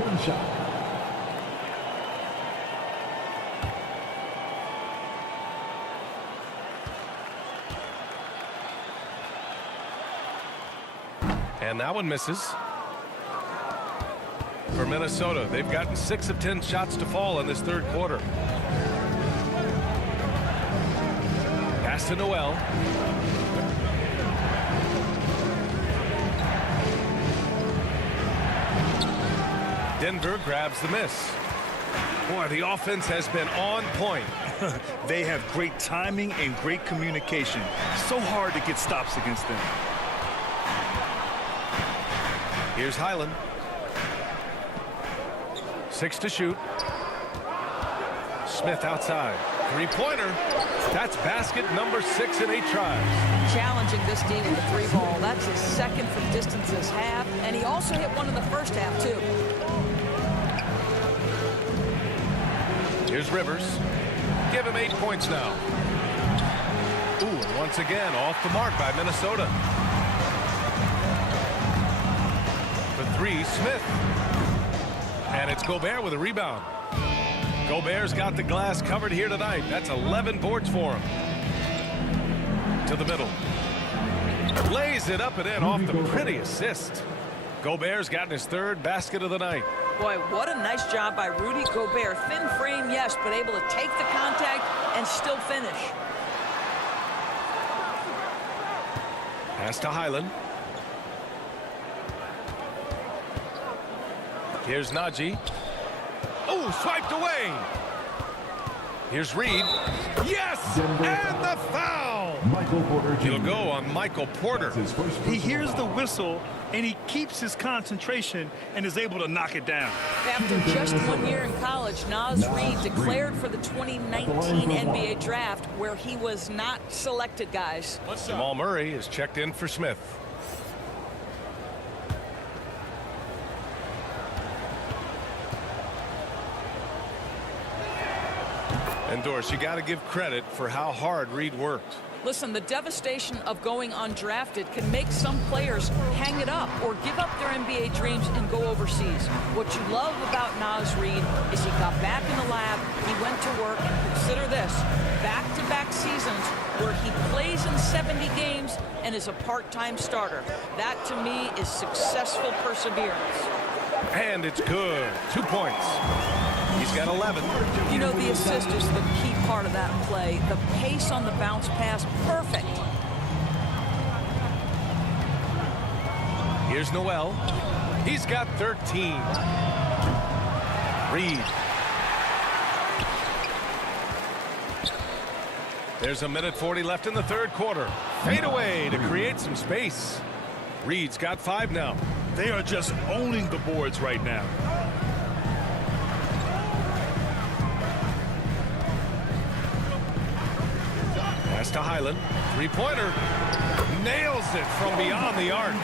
One shot. And that one misses. For Minnesota, they've gotten 6 of 10 shots to fall in this third quarter. Pass to Noel. Denver grabs the miss. Boy, the offense has been on point. They have great timing and great communication. So hard to get stops against them. Here's Highland. 6 to shoot. Smith outside. Three-pointer. That's basket number 6 in 8 tries. Challenging this D with the 3 ball. That's his second from distance this half. And he also hit one in the first half, too. Here's Rivers. Give him 8 points now. Ooh, and once again, off the mark by Minnesota. For 3, Smith. And it's Gobert with a rebound. Gobert's got the glass covered here tonight. That's 11 boards for him. To the middle. Lays it up and in off the pretty assist. Gobert's gotten his 3rd basket of the night. Boy, what a nice job by Rudy Gobert. Thin frame, yes, but able to take the contact and still finish. Pass to Highland. Here's Nagy. Oh, swiped away. Here's Reed. Yes! And the foul! Michael Porter Jr. He'll go on Michael Porter. He hears the whistle, and he keeps his concentration and is able to knock it down. After just 1 year in college, Naz Reid declared for the 2019 NBA draft, where he was not selected, guys. Jamal Murray is checked in for Smith. And Doris, you got to give credit for how hard Reed worked. Listen, the devastation of going undrafted can make some players hang it up or give up their NBA dreams and go overseas. What you love about Naz Reid is he got back in the lab, he went to work, and consider this, back-to-back seasons where he plays in 70 games and is a part-time starter. That, to me, is successful perseverance. And it's good. 2 points. He's got 11. You know, the assist is the key part of that play. The pace on the bounce pass, perfect. Here's Noel. He's got 13. Reed. There's 1:40 left in the third quarter. Fade away to create some space. Reed's got 5 now. They are just owning the boards right now. Pass to Highland. Three-pointer. Nails it from beyond the arc.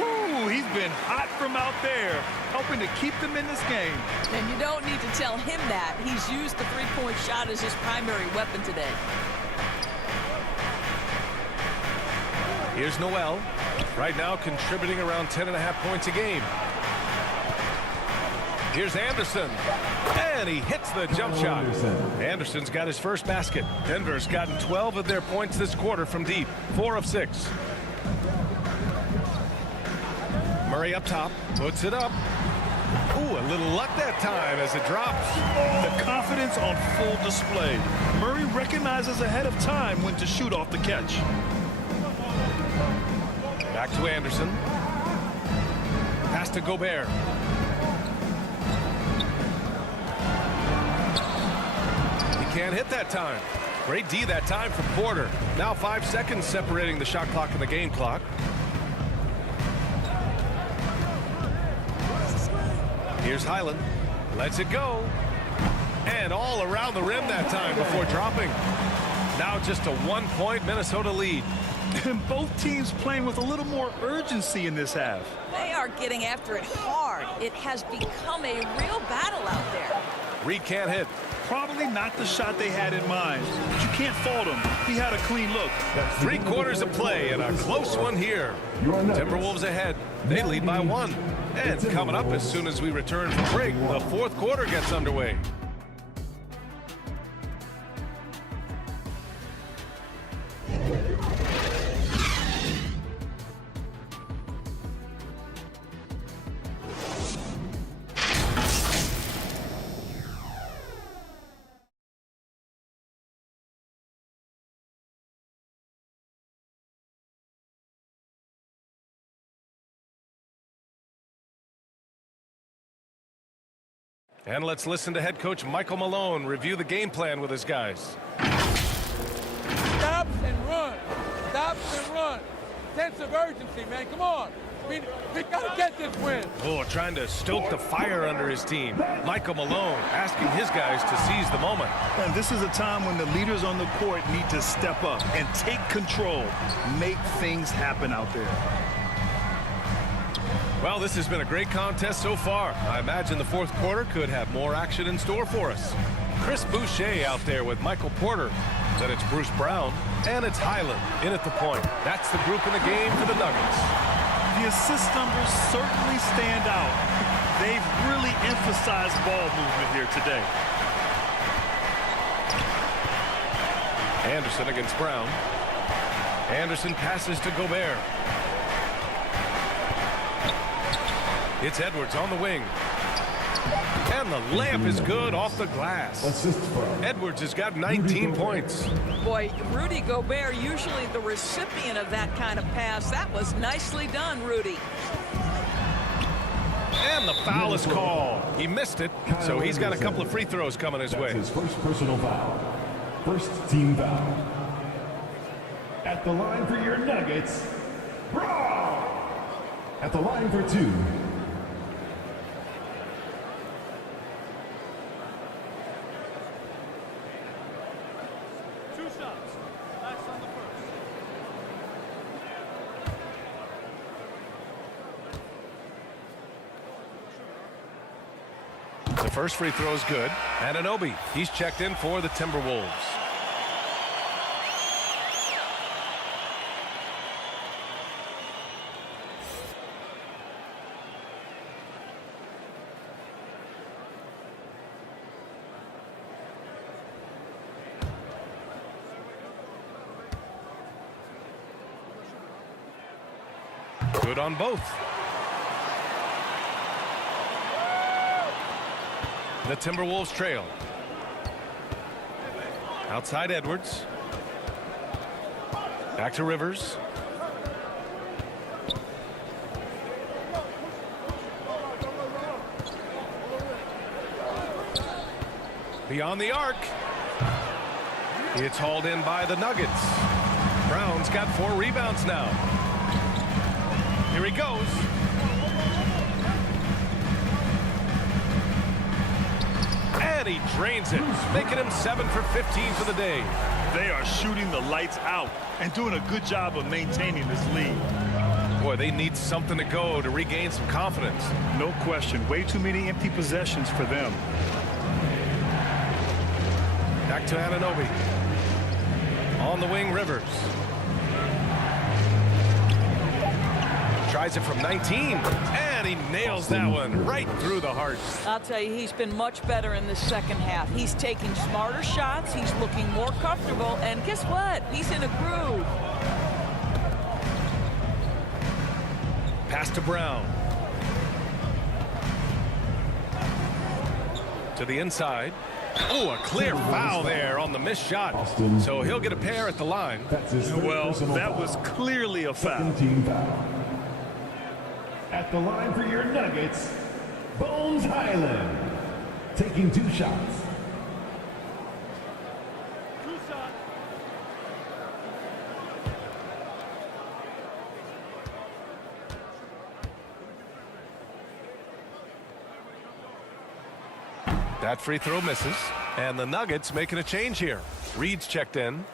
Ooh, he's been hot from out there, helping to keep them in this game. And you don't need to tell him that. He's used the three-point shot as his primary weapon today. Here's Noel. Right now contributing around 10.5 points a game. Here's Anderson. And he hits the jump shot. Anderson's got his first basket. Denver's gotten 12 of their points this quarter from deep. 4 of 6. Murray up top. Puts it up. Ooh, a little luck that time as it drops. The confidence on full display. Murray recognizes ahead of time when to shoot off the catch. Back to Anderson. Pass to Gobert. He can't hit that time. Great D that time from Porter. Now 5 seconds separating the shot clock and the game clock. Here's Highland. Lets it go. And all around the rim that time before dropping. Now just a 1-point Minnesota lead. And both teams playing with a little more urgency in this half. They are getting after it hard. It has become a real battle out there. Reed can't hit. Probably not the shot they had in mind, but you can't fault him. He had a clean look. 3 quarters of play and a close one here. Timberwolves ahead. They lead by 1. And coming up as soon as we return from break, the 4th quarter gets underway. And let's listen to head coach Michael Malone review the game plan with his guys. Stops and run. Stops and run. Sense of urgency, man. Come on. We got to get this win. Oh, trying to stoke the fire under his team. Michael Malone asking his guys to seize the moment. And this is a time when the leaders on the court need to step up and take control. Make things happen out there. Well, this has been a great contest so far. I imagine the 4th quarter could have more action in store for us. Chris Boucher out there with Michael Porter. Then it's Bruce Brown, and it's Highland in at the point. That's the group in the game for the Nuggets. The assist numbers certainly stand out. They've really emphasized ball movement here today. Anderson against Brown. Anderson passes to Gobert. It's Edwards on the wing. And the layup is good off the glass. Edwards has got 19 points. Boy, Rudy Gobert, usually the recipient of that kind of pass. That was nicely done, Rudy. And the foul is called. He missed it, so he's got a couple of free throws coming his way. His first personal foul. First team foul. At the line for your Nuggets, Brown. At the line for 2. The first free throw is good. Anunoby, he's checked in for the Timberwolves. Good on both. The Timberwolves trail. Outside Edwards. Back to Rivers. Beyond the arc. It's hauled in by the Nuggets. Brown's got 4 rebounds now. Here he goes. And he drains it, making him 7 for 15 for the day. They are shooting the lights out and doing a good job of maintaining this lead. Boy, they need something to go to regain some confidence. No question. Way too many empty possessions for them. Back to Anunoby. On the wing, Rivers. Tries it from 19, and he nails that one right through the heart. I'll tell you, he's been much better in the second half. He's taking smarter shots. He's looking more comfortable. And guess what? He's in a groove. Pass to Brown. To the inside. Oh, a clear foul there on the missed shot. So he'll get a pair at the line. Well, that was clearly a foul. Team foul. At the line for your Nuggets, Bones Highland, taking 2 shots. That free throw misses, and the Nuggets making a change here. Reed's checked in.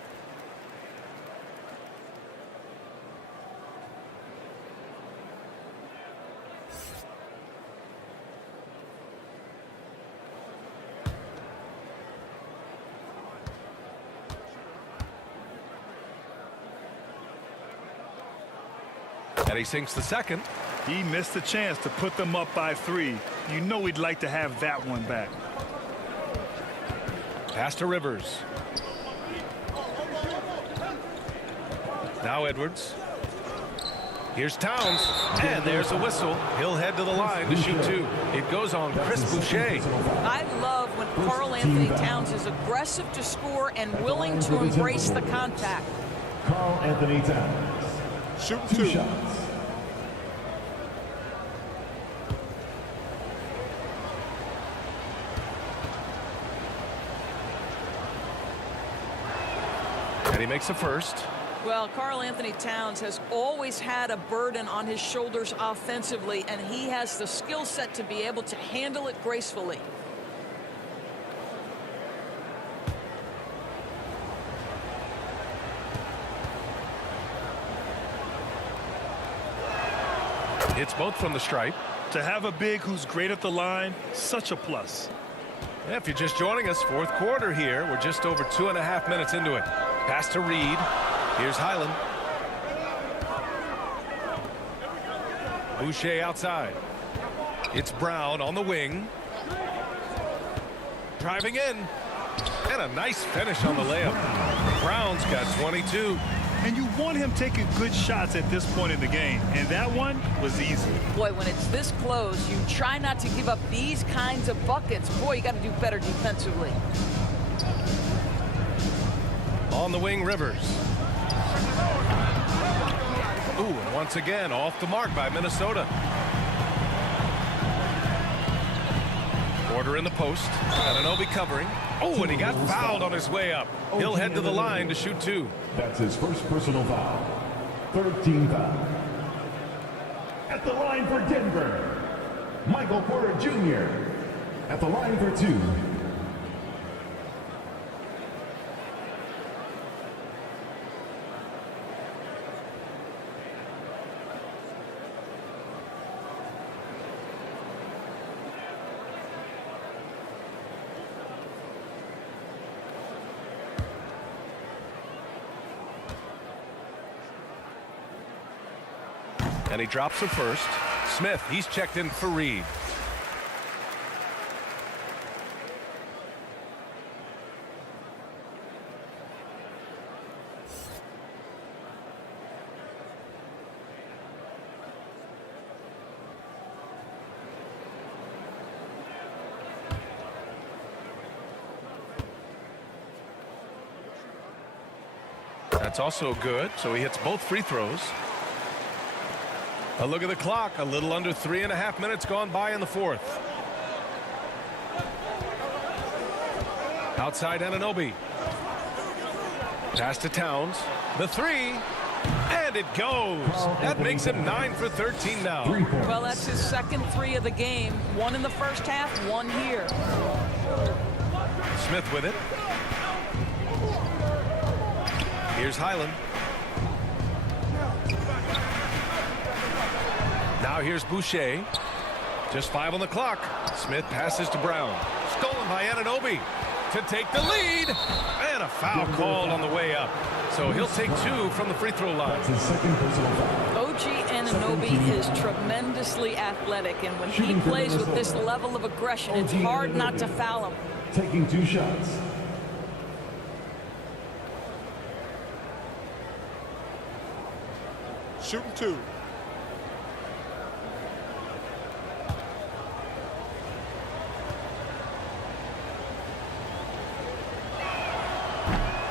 And he sinks the second. He missed the chance to put them up by 3. You know he'd like to have that one back. Pass to Rivers. Now Edwards. Here's Towns, and there's a whistle. He'll head to the line to shoot 2. It goes on Chris Boucher. I love when Karl-Anthony Towns is aggressive to score and willing to embrace the contact. Karl-Anthony Towns. Shoot 2 2. shots. And he makes a first. Well, Karl-Anthony Towns has always had a burden on his shoulders offensively, and he has the skill set to be able to handle it gracefully. It's both from the stripe. To have a big who's great at the line, such a plus. If you're just joining us, fourth quarter here. We're just over 2.5 minutes into it. Pass to Reed. Here's Highland. Boucher outside. It's Brown on the wing. Driving in. And a nice finish on the layup. Brown's got 22. And you want him taking good shots at this point in the game. And that one was easy. Boy, when it's this close, you try not to give up these kinds of buckets. Boy, you got to do better defensively. On the wing, Rivers. Ooh, and once again, off the mark by Minnesota. Porter in the post. Anunoby covering. Oh, and he got fouled on his way up. He'll head to the line to shoot 2. That's his first personal foul. 13 foul. At the line for Denver, Michael Porter Jr. At the line for 2. And he drops the first. Smith, he's checked in for Reed. That's also good, so he hits both free throws. A look at the clock. A little under 3.5 minutes gone by in the fourth. Outside Anunoby. Pass to Towns. The 3. And it goes. That makes him 9 for 13 now. Well, that's his second 3 of the game. 1 in the first half, 1 here. Smith with it. Here's Highland. Now here's Boucher. Just 5 on the clock. Smith passes to Brown. Stolen by Anunoby to take the lead. And a foul called on the way up. So he'll take 2 from the free throw line. That's his second personal foul. OG Anunoby is tremendously athletic, and when he plays with this level of aggression, it's hard not to foul him. Taking 2 shots. Shooting 2.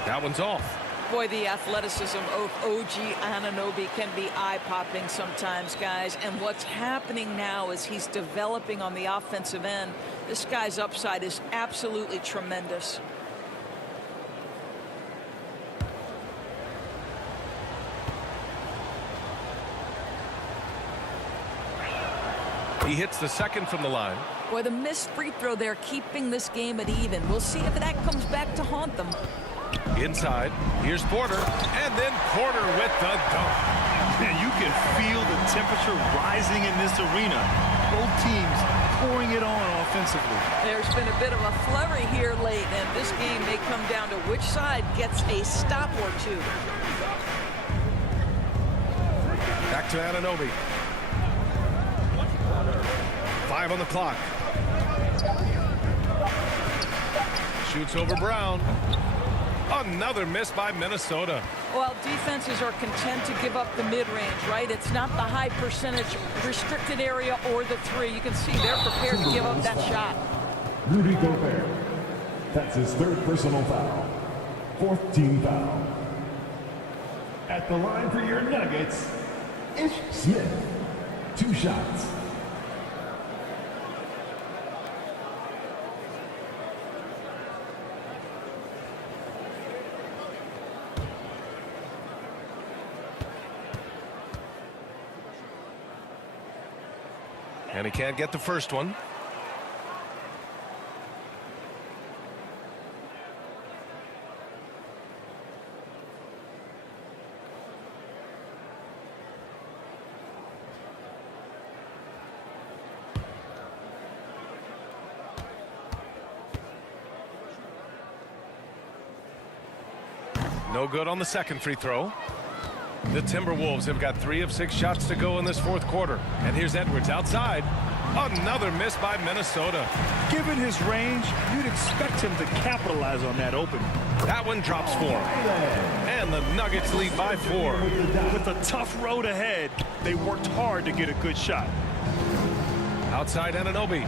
That one's off. Boy, the athleticism of OG Anunoby can be eye-popping sometimes, guys. And what's happening now is he's developing on the offensive end. This guy's upside is absolutely tremendous. He hits the second from the line. Boy, the missed free throw there keeping this game at even. We'll see if that comes back to haunt them. Inside, here's Porter, and then Porter with the dunk. And you can feel the temperature rising in this arena. Both teams pouring it on offensively. There's been a bit of a flurry here late, and this game may come down to which side gets a stop or 2. Back to Anunoby. 5 on the clock. Shoots over Brown. Another miss by Minnesota. Well, defenses are content to give up the mid-range, right? It's not the high percentage restricted area or the three. You can see they're prepared to give up that shot. Rudy Gobert. That's his 3rd personal foul. 4th team foul. At the line for your Nuggets, Ish Smith. 2 shots. And he can't get the first one. No good on the second free throw. The Timberwolves have got 3 of 6 shots to go in this 4th quarter. And here's Edwards outside. Another miss by Minnesota. Given his range, you'd expect him to capitalize on that opening. That one drops for him. And the Nuggets lead by 4. With a tough road ahead, they worked hard to get a good shot. Outside Anunoby.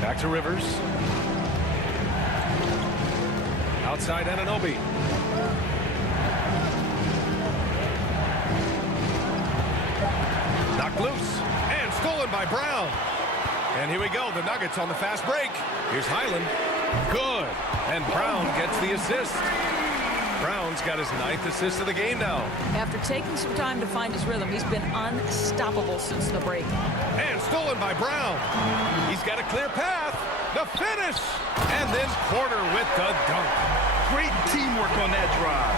Back to Rivers. Outside Anunoby. Knocked loose and stolen by Brown. And here we go, the Nuggets on the fast break. Here's Highland. Good. And Brown gets the assist. Brown's got his 9th assist of the game now. After taking some time to find his rhythm, he's been unstoppable since the break. And stolen by Brown. He's got a clear path. The finish. And then Porter with the dunk. Great teamwork on that drive,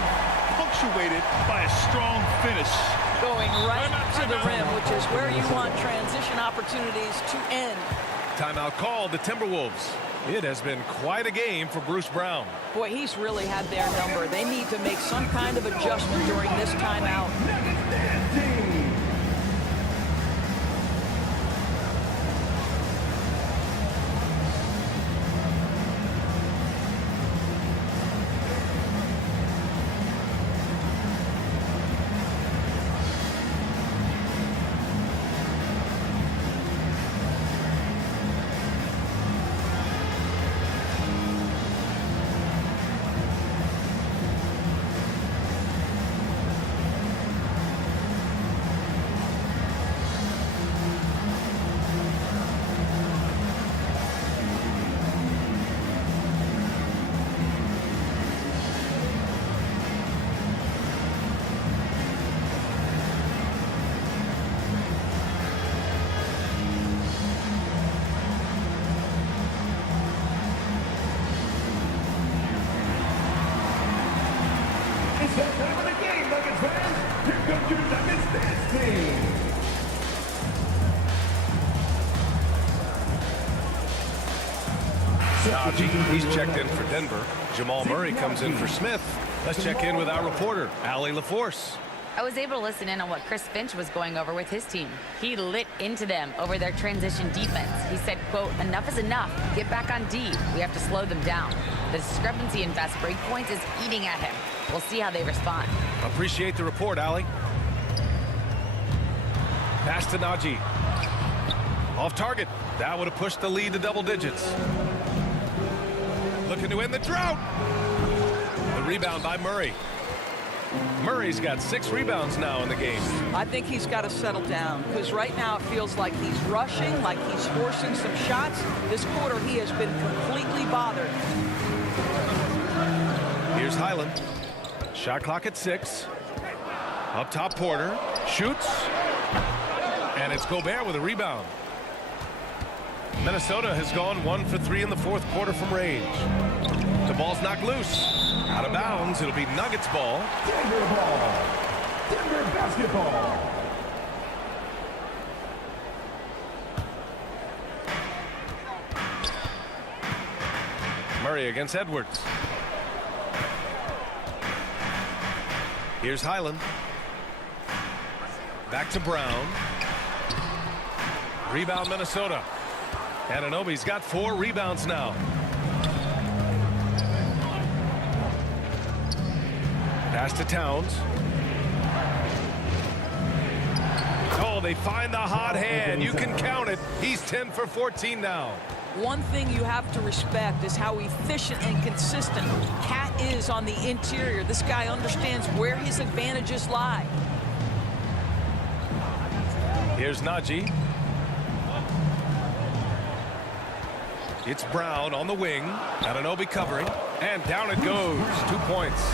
punctuated by a strong finish. Going right to the rim, which is where you want transition opportunities to end. Timeout called the Timberwolves. It has been quite a game for Bruce Brown. Boy, he's really had their number. They need to make some kind of adjustment during this timeout. He's checked in for Denver. Jamal Murray comes in for Smith. Let's check in with our reporter, Allie LaForce. I was able to listen in on what Chris Finch was going over with his team. He lit into them over their transition defense. He said, quote, enough is enough. Get back on D. We have to slow them down. The discrepancy in fast break points is eating at him. We'll see how they respond. Appreciate the report, Allie. Pass to Najee. Off target. That would have pushed the lead to double digits. Looking to end the drought. The rebound by Murray. Murray's got 6 rebounds now in the game. I think he's got to settle down because right now it feels like he's rushing, like he's forcing some shots. This quarter he has been completely bothered. Here's Highland. Shot clock at 6. Up top, Porter. Shoots. And it's Gobert with a rebound. Minnesota has gone 1 for 3 in the 4th quarter from range. The ball's knocked loose. Out of bounds. It'll be Nuggets ball. Denver ball. Denver basketball. Murray against Edwards. Here's Highland. Back to Brown. Rebound Minnesota. Anunoby's got 4 rebounds now. Pass to Towns. Oh, they find the hot hand. You can count it. He's 10 for 14 now. One thing you have to respect is how efficient and consistent Cat is on the interior. This guy understands where his advantages lie. Here's Najee. It's Brown on the wing. Anunoby covering. And down it goes. 2 points.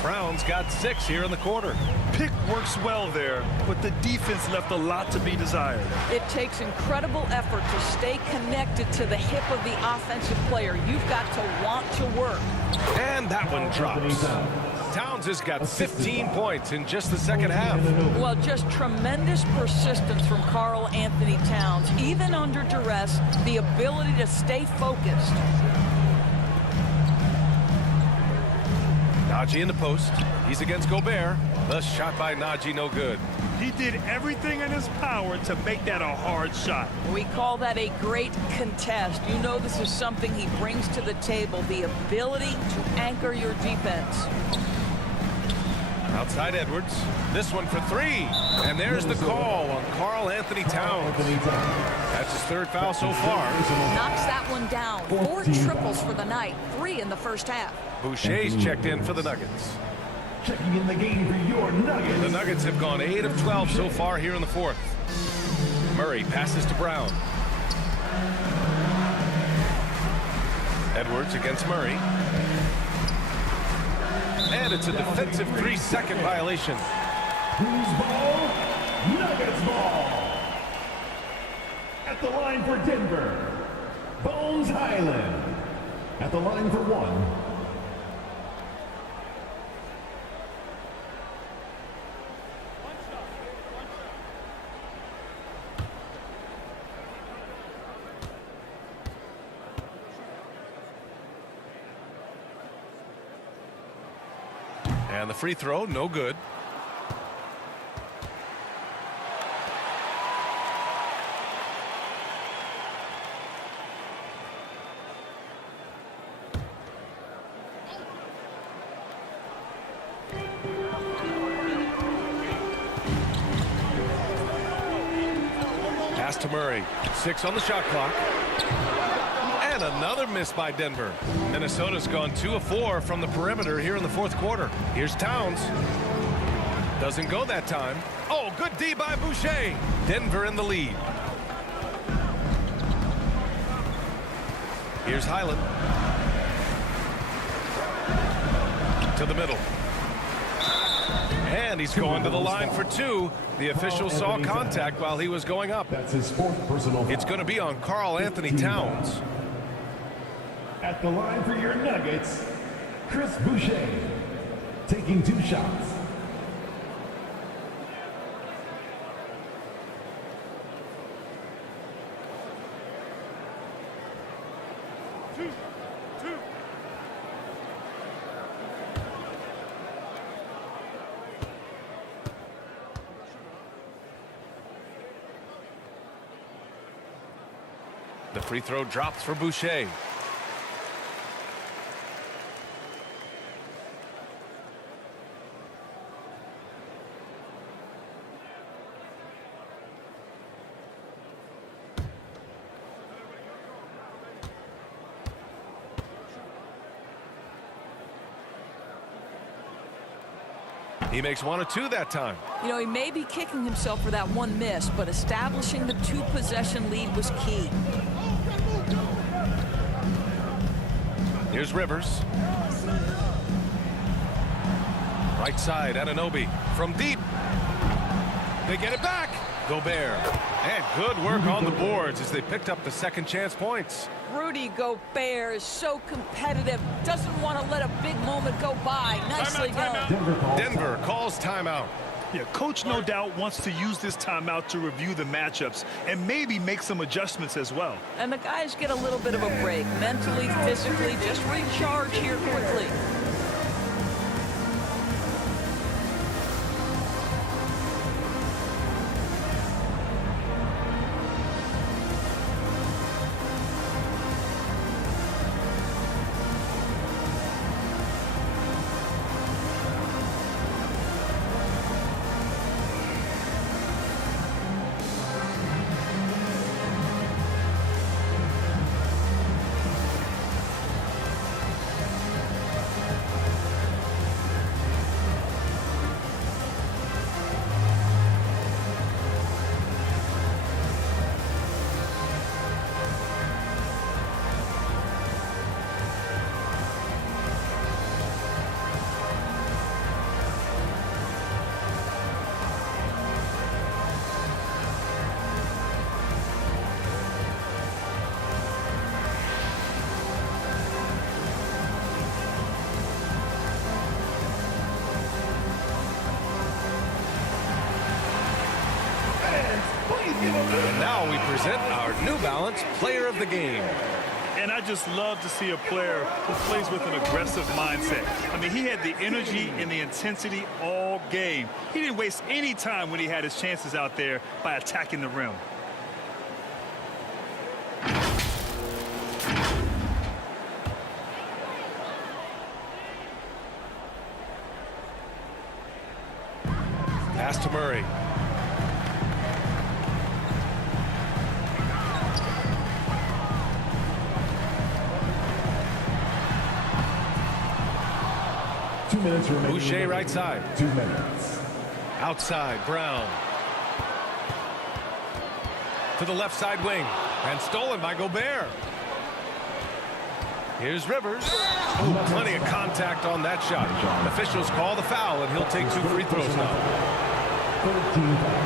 Brown's got 6 here in the quarter. Pick works well there, but the defense left a lot to be desired. It takes incredible effort to stay connected to the hip of the offensive player. You've got to want to work. And that one drops. Towns has got 15 points in just the second half. Well, just tremendous persistence from Karl-Anthony Towns. Even under duress, the ability to stay focused. Najee in the post. He's against Gobert. The shot by Najee no good. He did everything in his power to make that a hard shot. We call that a great contest. You know this is something he brings to the table, the ability to anchor your defense. Outside Edwards. This one for 3. And there's the call on Karl-Anthony Towns. That's his 3rd foul so far. Knocks that one down. 4 triples for the night. 3 in the first half. Boucher's checked in for the Nuggets. Checking in the game for your Nuggets. The Nuggets have gone 8 of 12 so far here in the 4th. Murray passes to Brown. Edwards against Murray. And it's a defensive 3-second violation. Who's ball? Nuggets ball. At the line for Denver, Bones Highland. At the line for 1. And the free throw, no good. Pass to Murray. 6 on the shot clock. And another miss by Denver. Minnesota's gone 2 of 4 from the perimeter here in the 4th quarter. Here's Towns. Doesn't go that time. Oh, good D by Boucher. Denver in the lead. Here's Highland. To the middle. And he's going to the line for 2. The official saw contact while he was going up. That's his 4th personal foul. It's going to be on Karl-Anthony Towns. At the line for your Nuggets, Chris Boucher, taking 2 shots. The free throw drops for Boucher. He makes 1 or 2 that time. You know, he may be kicking himself for that 1 miss, but establishing the 2-possession lead was key. Here's Rivers. Right side, Anunoby from deep. They get it back. Gobert. And good work on the boards as they picked up the second chance points. Rudy Gobert is so competitive. Doesn't want to let a big moment go by. Nicely done. Denver calls timeout. Yeah, coach no doubt wants to use this timeout to review the matchups and maybe make some adjustments as well. And the guys get a little bit of a break. Mentally, physically, just recharge here quickly. And now we present our New Balance Player of the Game. And I just love to see a player who plays with an aggressive mindset. I mean, he had the energy and the intensity all game. He didn't waste any time when he had his chances out there by attacking the rim. Pass to Murray. Boucher right side. 2 minutes. Outside, Brown. To the left side wing. And stolen by Gobert. Here's Rivers. Ooh, plenty of contact on that shot. Officials call the foul, and he'll take 2 free throws now. 13 foul.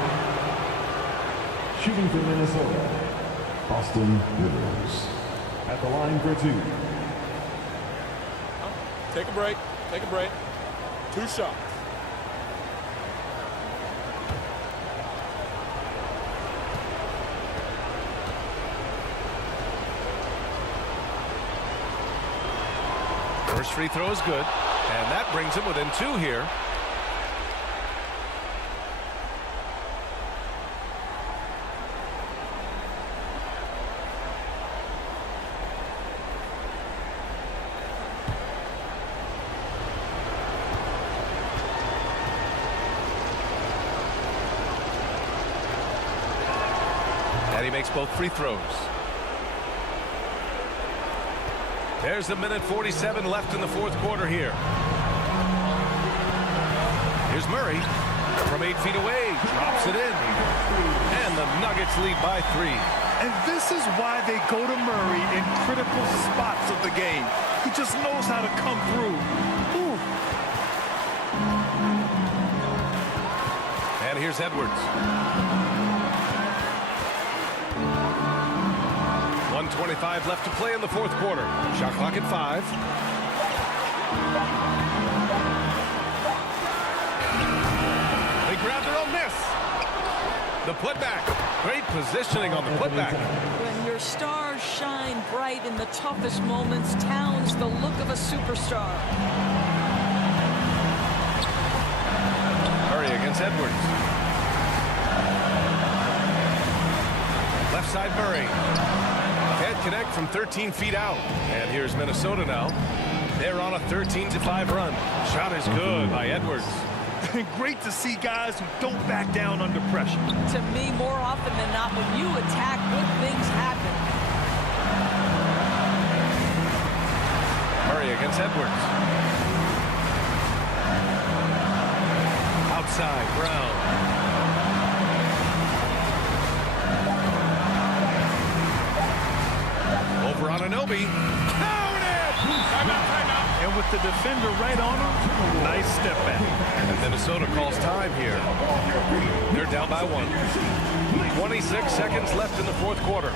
Shooting for Minnesota, Austin Rivers. At the line for 2. Take a break. Take a break. 2 shots. First free throw is good, and that brings him within 2 here. And he makes both free throws. There's a minute 47 left in the 4th quarter here. Here's Murray from 8 feet away. Drops it in. And the Nuggets lead by 3. And this is why they go to Murray in critical spots of the game. He just knows how to come through. Ooh. And here's Edwards. 1:25 left to play in the 4th quarter. Shot clock at 5. They grab their own miss. The putback. Great positioning on the putback. When your stars shine bright in the toughest moments, Towns the look of a superstar. Murray against Edwards. Left side Murray. Can't connect from 13 feet out. And here's Minnesota now. They're on a 13-5 run. Shot is good by Edwards. Great to see guys who don't back down under pressure. To me, more often than not, when you attack, good things happen. Murray against Edwards. Outside, Brown. Over on Anunoby. Counted! Timeout. And with the defender right on him, nice step back. And Minnesota calls time here. They're down by 1. 26 seconds left in the 4th quarter.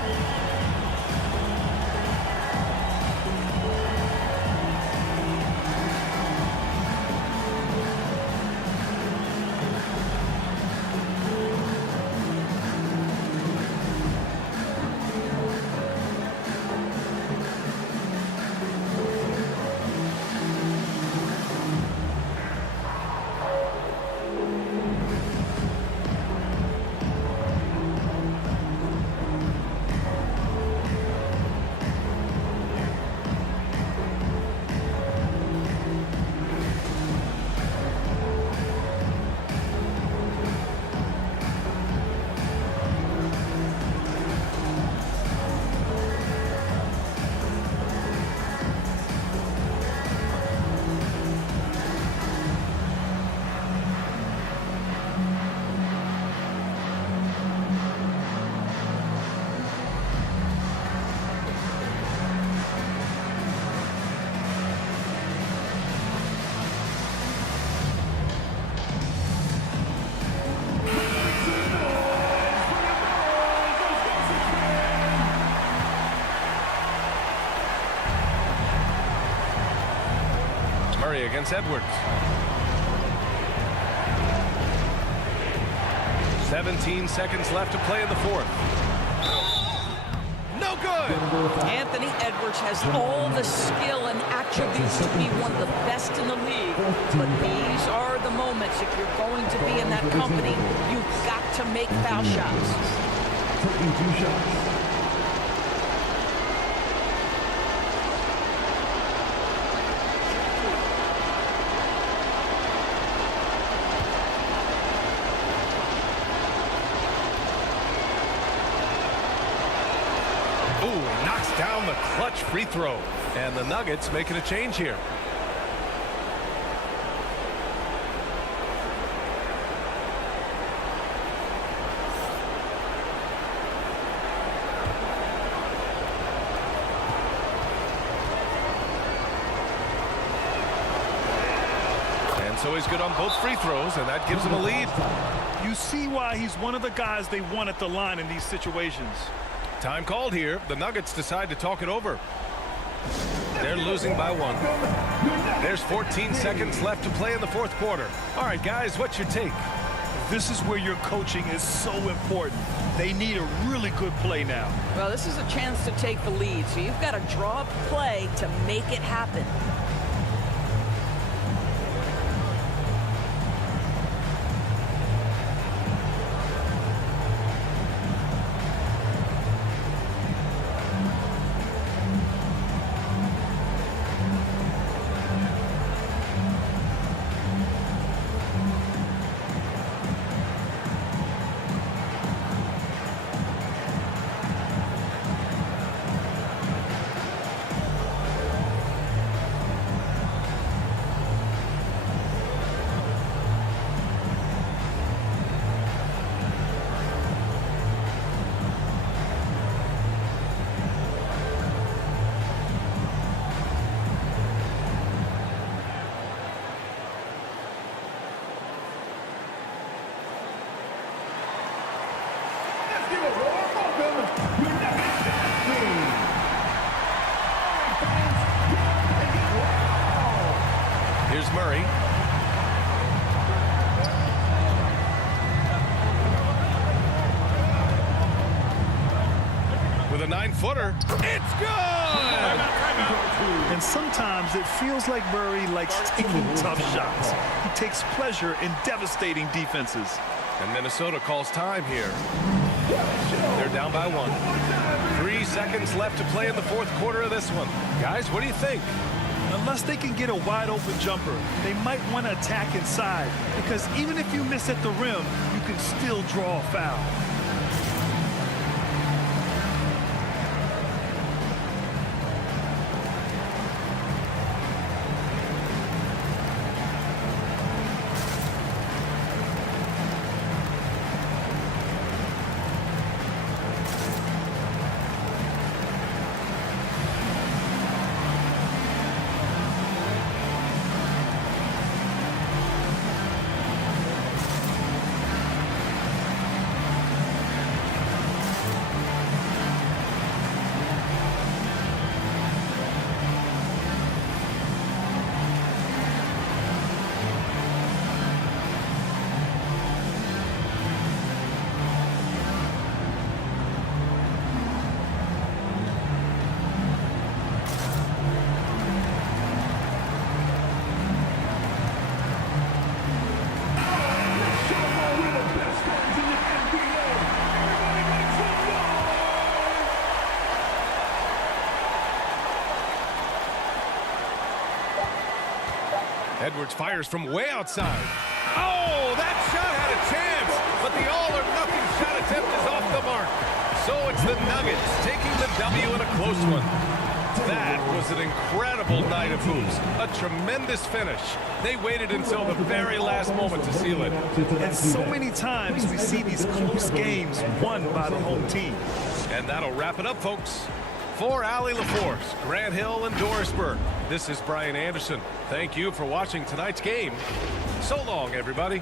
Murray against Edwards. 17 seconds left to play in the fourth. No good. Anthony Edwards has all the skill and attributes to be one of the best in the league. But these are the moments, if you're going to be in that company, you've got to make foul shots. Taking 2 shots. Ooh, knocks down the clutch free throw. And the Nuggets making a change here. And so he's good on both free throws, and that gives him a lead. You see why he's one of the guys they want at the line in these situations. Time called here. The Nuggets decide to talk it over. They're losing by 1. There's 14 seconds left to play in the fourth quarter. All right, guys, what's your take? This is where your coaching is so important. They need a really good play now. Well, this is a chance to take the lead, so you've got to draw up a play to make it happen. Here's Murray. With a 9-footer. It's good! And sometimes it feels like Murray likes taking tough shots. He takes pleasure in devastating defenses. And Minnesota calls time here. They're down by 1. 3 seconds left to play in the fourth quarter of this one. Guys, what do you think? Unless they can get a wide-open jumper, they might want to attack inside, because even if you miss at the rim, you can still draw a foul. Edwards fires from way outside. Oh, that shot had a chance, but the all-or-nothing shot attempt is off the mark. So it's the Nuggets taking the W in a close one. That was an incredible night of hoops. A tremendous finish. They waited until the very last moment to seal it. And so many times we see these close games won by the home team. And that'll wrap it up, folks. For Allie LaForce, Grant Hill, and Dorisburg, this is Brian Anderson. Thank you for watching tonight's game. So long, everybody.